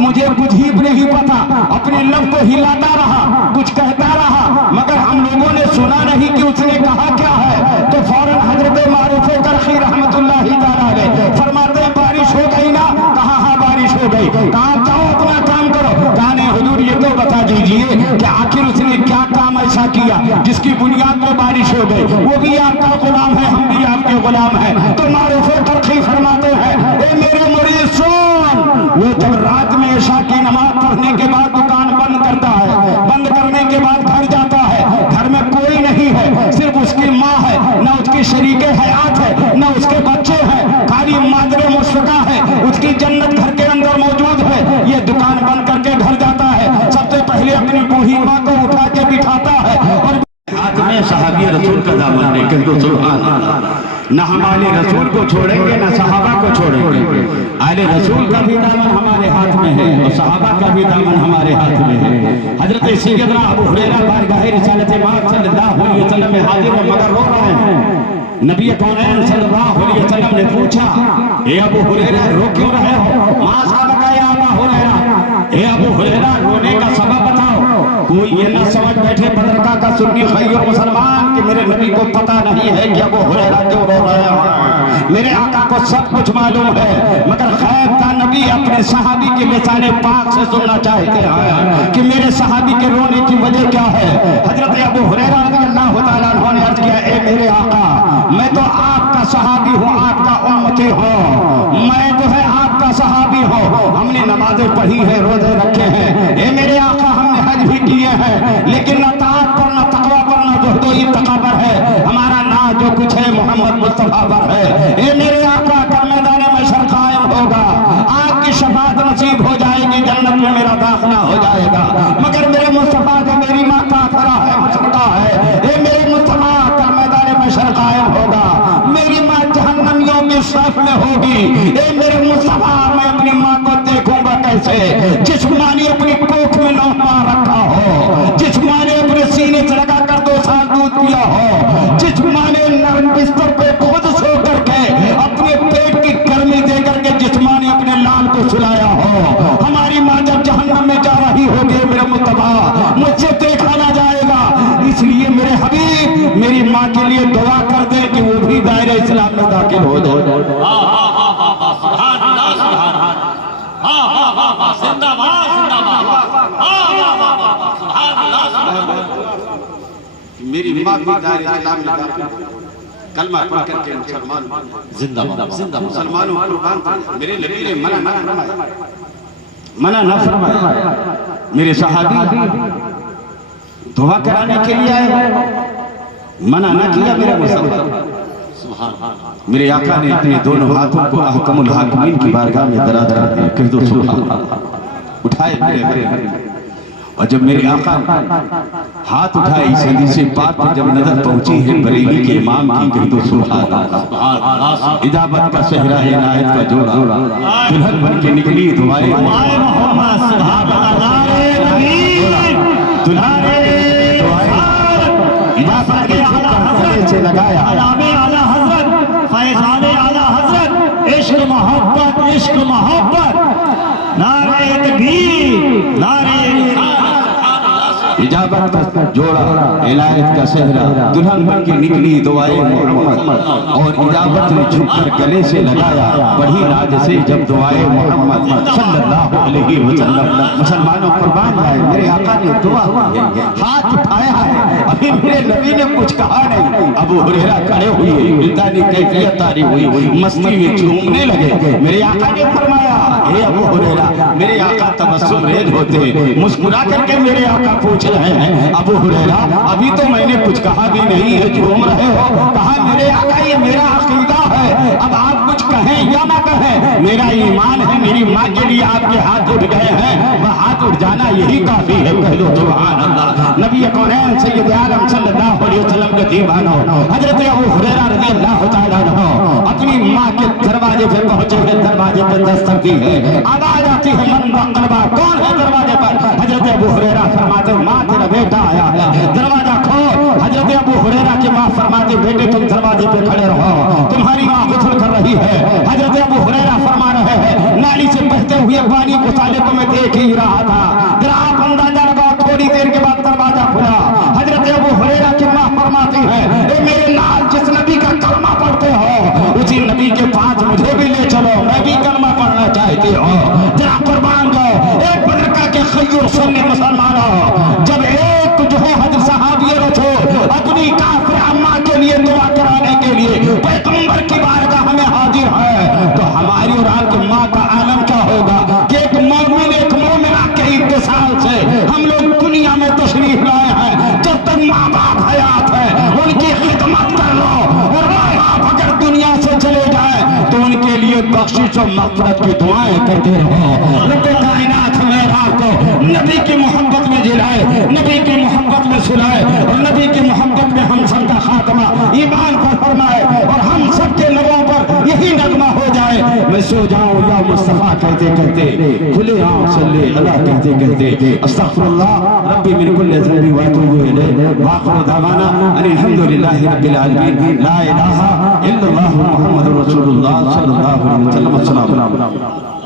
मुझे कुछ ही नहीं पता, अपने लब को हिलाता रहा, कुछ कहता रहा, मगर हम लोगों ने सुना नहीं कि उसने कहा क्या है। तो फौरन हजरत मारूफ करखी रहमतुल्लाहि तआला अलैह फरमाते बारिश हो गई ना? कहा हाँ बारिश हो गई। कहा जाओ अपना काम करो। कहा नहीं हुजूर ये तो बता दीजिए कि आखिर उसने क्या काम ऐसा किया जिसकी बुनियाद पर बारिश हो गई? वो भी आपका गुलाम है, हम भी आपके गुलाम हैं। तो मारूफ करखी फरमाते हैं ए मेरे मुरीद सुन, वो जब रात में इशा की नमाज पढ़ने के बाद दुकान बंद करता है, बंद करने के बाद घर जाता है, घर में कोई नहीं है, सिर्फ उसकी माँ है, न उसकी शरीके हयात है, न उसके बच्चे हैं, खाली मादरे मुश्फका है, उसकी जन्नत घर के अंदर मौजूद है। ये दुकान बंद करके घर जाता है, सबसे पहले अपनी बूढ़ी माँ को उठा के बिठाता है और हाथ में सहाबी रसूल का दामन लेकर दो सुभान अल्लाह। न हमारे रसूल को छोड़ेंगे, न सहाबा को छोड़ेंगे। आले रसूल का भी दामन हमारे हाथ में है और सहाबा का भी दामन हमारे हाथ में है। हजरत सैयदना अबू हुरैरा बारगाह रिसालत पाक सल्लल्लाहु अलैहि वसल्लम में हाजिर हैं, मगर रो रहे हैं। नबी कौनैन सल्लल्लाहु अलैहि वसल्लम ने पूछा, ए अबू हुरैरा रो क्यों रहे हो? मां साहब का या अबू हुरैरा, ए अबू हुरैरा रोने का सबब बताओ। कोई ये ना समझ बैठे बदरका का सुन्नी खैर मुसलमान कि मेरे नबी को पता नहीं है कि अबू हुरैरा क्यों रो रहे हैं। मेरे आका को सब कुछ मालूम है, मगर खैर का नबी अपने सहाबी के लिसाने पाक से सुनना चाहते हैं कि मेरे सहाबी के रोने की वजह क्या है। हजरत अबू हुरैरा रज़ियल्लाहु ताला अन्हु ने अर्ज किया, ए मेरे आका मैं तो आपका सहाबी हूँ, आपका उम्मती हूँ, मैं जो है आपका सहाबी हूँ। हमने नमाजें पढ़ी है, रोजे रखे हैं, ए मेरे आका हमने हज भी किए हैं, लेकिन न ताअत पर, न तक़वा पर, न ज़ुहद व इत्तक़ा पर है। हमारा ना जो कुछ है मोहम्मद मुस्तफा पर है। ए मेरे आका का मैदान महशर कायम होगा, आपकी शफाअत नसीब हो जाएगी, जन्नत में मेरा दाखिला हो जाएगा। मगर मेरे मुस्तफा को मेरी माँ का खड़ा है, मुस्तफा है। ए मेरे मुस्तफा का मैदान महशर कायम होगा, मेरी माँ जहन्नमियों की सफ में होगी। ए मेरे मुस्तफा मैं अपनी माँ को देखूंगा कैसे? जिस माँ ने अपनी कोख में 9 माह रखा हो, जिस माँ ने अपने सीने से लगा कर 2 साल दूध पिया हो, जिस माँ ने नरम बिस्तर पे खुद सो करके अपने पेट की गर्मी दे करके जिस माँ ने अपने लाल को सुलाया हो, हमारी माँ जब जहन्नम में जा रही होगी मेरे मुस्तफा मुझसे देखा ना जाएगा। इसलिए मेरे हबीब मेरी माँ के लिए दुआ कर दे कि वो भी दायरे इस्लाम में दाखिल हो जाए। मेरी माँ भी दायरे इस्लाम में दाखिल कलमा पढ़ करके मुसलमान जिंदाबाद जिंदाबाद मुसलमानों कुर्बान। मेरे नबी ने मना न फरमाया। मेरे सहाबी दुआ कराने के लिए आए, मना न किया मेरे मुसलमान। मेरे आका ने अपने दोनों हाथों को अहकमुल हाकिमीन की बारगाह में दराज कर दिया, कह दो सुभान अल्लाह। उठाए मेरे, और जब मेरे आका हाथ उठाए इस से पाक पर जब नजर पहुंची है बरेली के इमाम की, कह दो सुभान अल्लाह। इजाबत का सेहरा है, इनायत का जोड़ा, दुल्हन बन के निकली दुआएं मोहम्मद सुभान अल्लाह। दुल्हन से लगाया आला हज़रत फैज़ाने इश्क मोहब्बत, इश्क मोहब्बत, नारे तकबीर, नारे इजाबत का जोड़ा, इलायत का सेहरा, दुल्हन बन के निकली दुआए मोहम्मद, और इजाबत ने झुककर गले से लगाया बड़ी राज से जब दुआए मोहम्मद सल्लल्लाहु अलैहि वसल्लम। मुसलमानों कुर्बान है, मेरे आका ने दुआ हाथ उठाया है, अभी मेरे नबी ने कुछ कहा नहीं। अबू हुरैरा खड़े हुए, इंसानी कैफियत तारी हुई, मस्ती में झूमने लगे। मेरे आका ने फरमाया, हे अबू हुरैरा, मेरे आका तबस्सुम रेज होते, मुस्कुरा करके मेरे आका पूछ रहे हैं, अबू हुरैरा अभी तो मैंने कुछ कहा भी नहीं है, झूम रहे हो। कहा, मेरे आका ये मेरा अकीदा है, अब आप कुछ कहें या ना कहें, मेरा ईमान है, मेरी माँ के लिए आपके हाथ उठ गए हैं, वह हाथ उठ जाना यही काफी है, कह लो सुभान अल्लाह। नबी कौनैन सैयद आलम सल्लल्लाहु अलैहि वसल्लम के दीवानो हजरत अबू हुरैरा रज़ियल्लाहु तआला अन्हु अपनी माँ के दरवाजे पे पहुंचे हैं, दरवाजे पे दस्तक दी है, आवाज आती है, मन बकलबा, कौन है दरवाजे पर? हजरत अबू हुरैरा फरमाते, माँ तेरा बेटा आया है, दरवाजा खोल। हजरत अबू हुरैरा की माँ फरमाते, बेटे तुम दरवाजे पे खड़े रहो, तुम्हारी माँ गुस्ल कर रही है। हजरत अबू हुरैरा फरमा रहे हैं, नाली से बहते हुए पानी को साले को मैं देख ही रहा था, जरा आप अंदाजा लगाओ, थोड़ी देर के बाद दरवाजा खुला। हजरत अबू हुरैरा की माँ फरमाती है, ए मेरे लाल, जिस नबी का कलमा पढ़ते हो उसी नबी के पास मुझे भी ले चलो, मैं भी कलमा पढ़ना चाहती हूँ, जरा कुर्बान जाओ। एक बदरका के खैर सुनने मुसलमानों, जब एक जो है हजरत सहाबी रसूल अपनी काफिर अम्मा के लिए दुआ कराने के लिए पैगंबर की बारगाह में हाजिर है, तो हमारी और आपकी माँ का आलम क्या होगा कि एक मोमिना के इत्तिसाल से हम लोग दुनिया में तशरीफ लाए हैं। जब तक माँ बाप हयात है उनकी खिदमत कर लो, और माँ बाप अगर दुनिया से चले जाए तो उनके लिए बख्शिश और मग़फ़िरत की दुआएं करते रहो। रब्बे कायनात में रात को नबी की मोहब्बत में जिलाए, नबी की मोहब्बत में सुलाए, और नबी की मोहब्बत में हम सबका खात्मा ईमान पर फरमाए, और हम सबके लबों पर यही नगमा हो जाए, मैं सो जाऊं या मुस्तफा कहते कहते, खुले आँख सल्ले अला कहते कहते, अस्तग़फिरुल्लाह रब्बी मिन कुल्लि ज़ंबि व अतूबु इलैहि, व आखिरु दअवाना अनिल हम्दुलिल्लाहि रब्बिल आलमीन, ला इलाहा इल्लल्लाहु मुहम्मदुर रसूलुल्लाह सल्लल्लाहु अलैहि वसल्लम।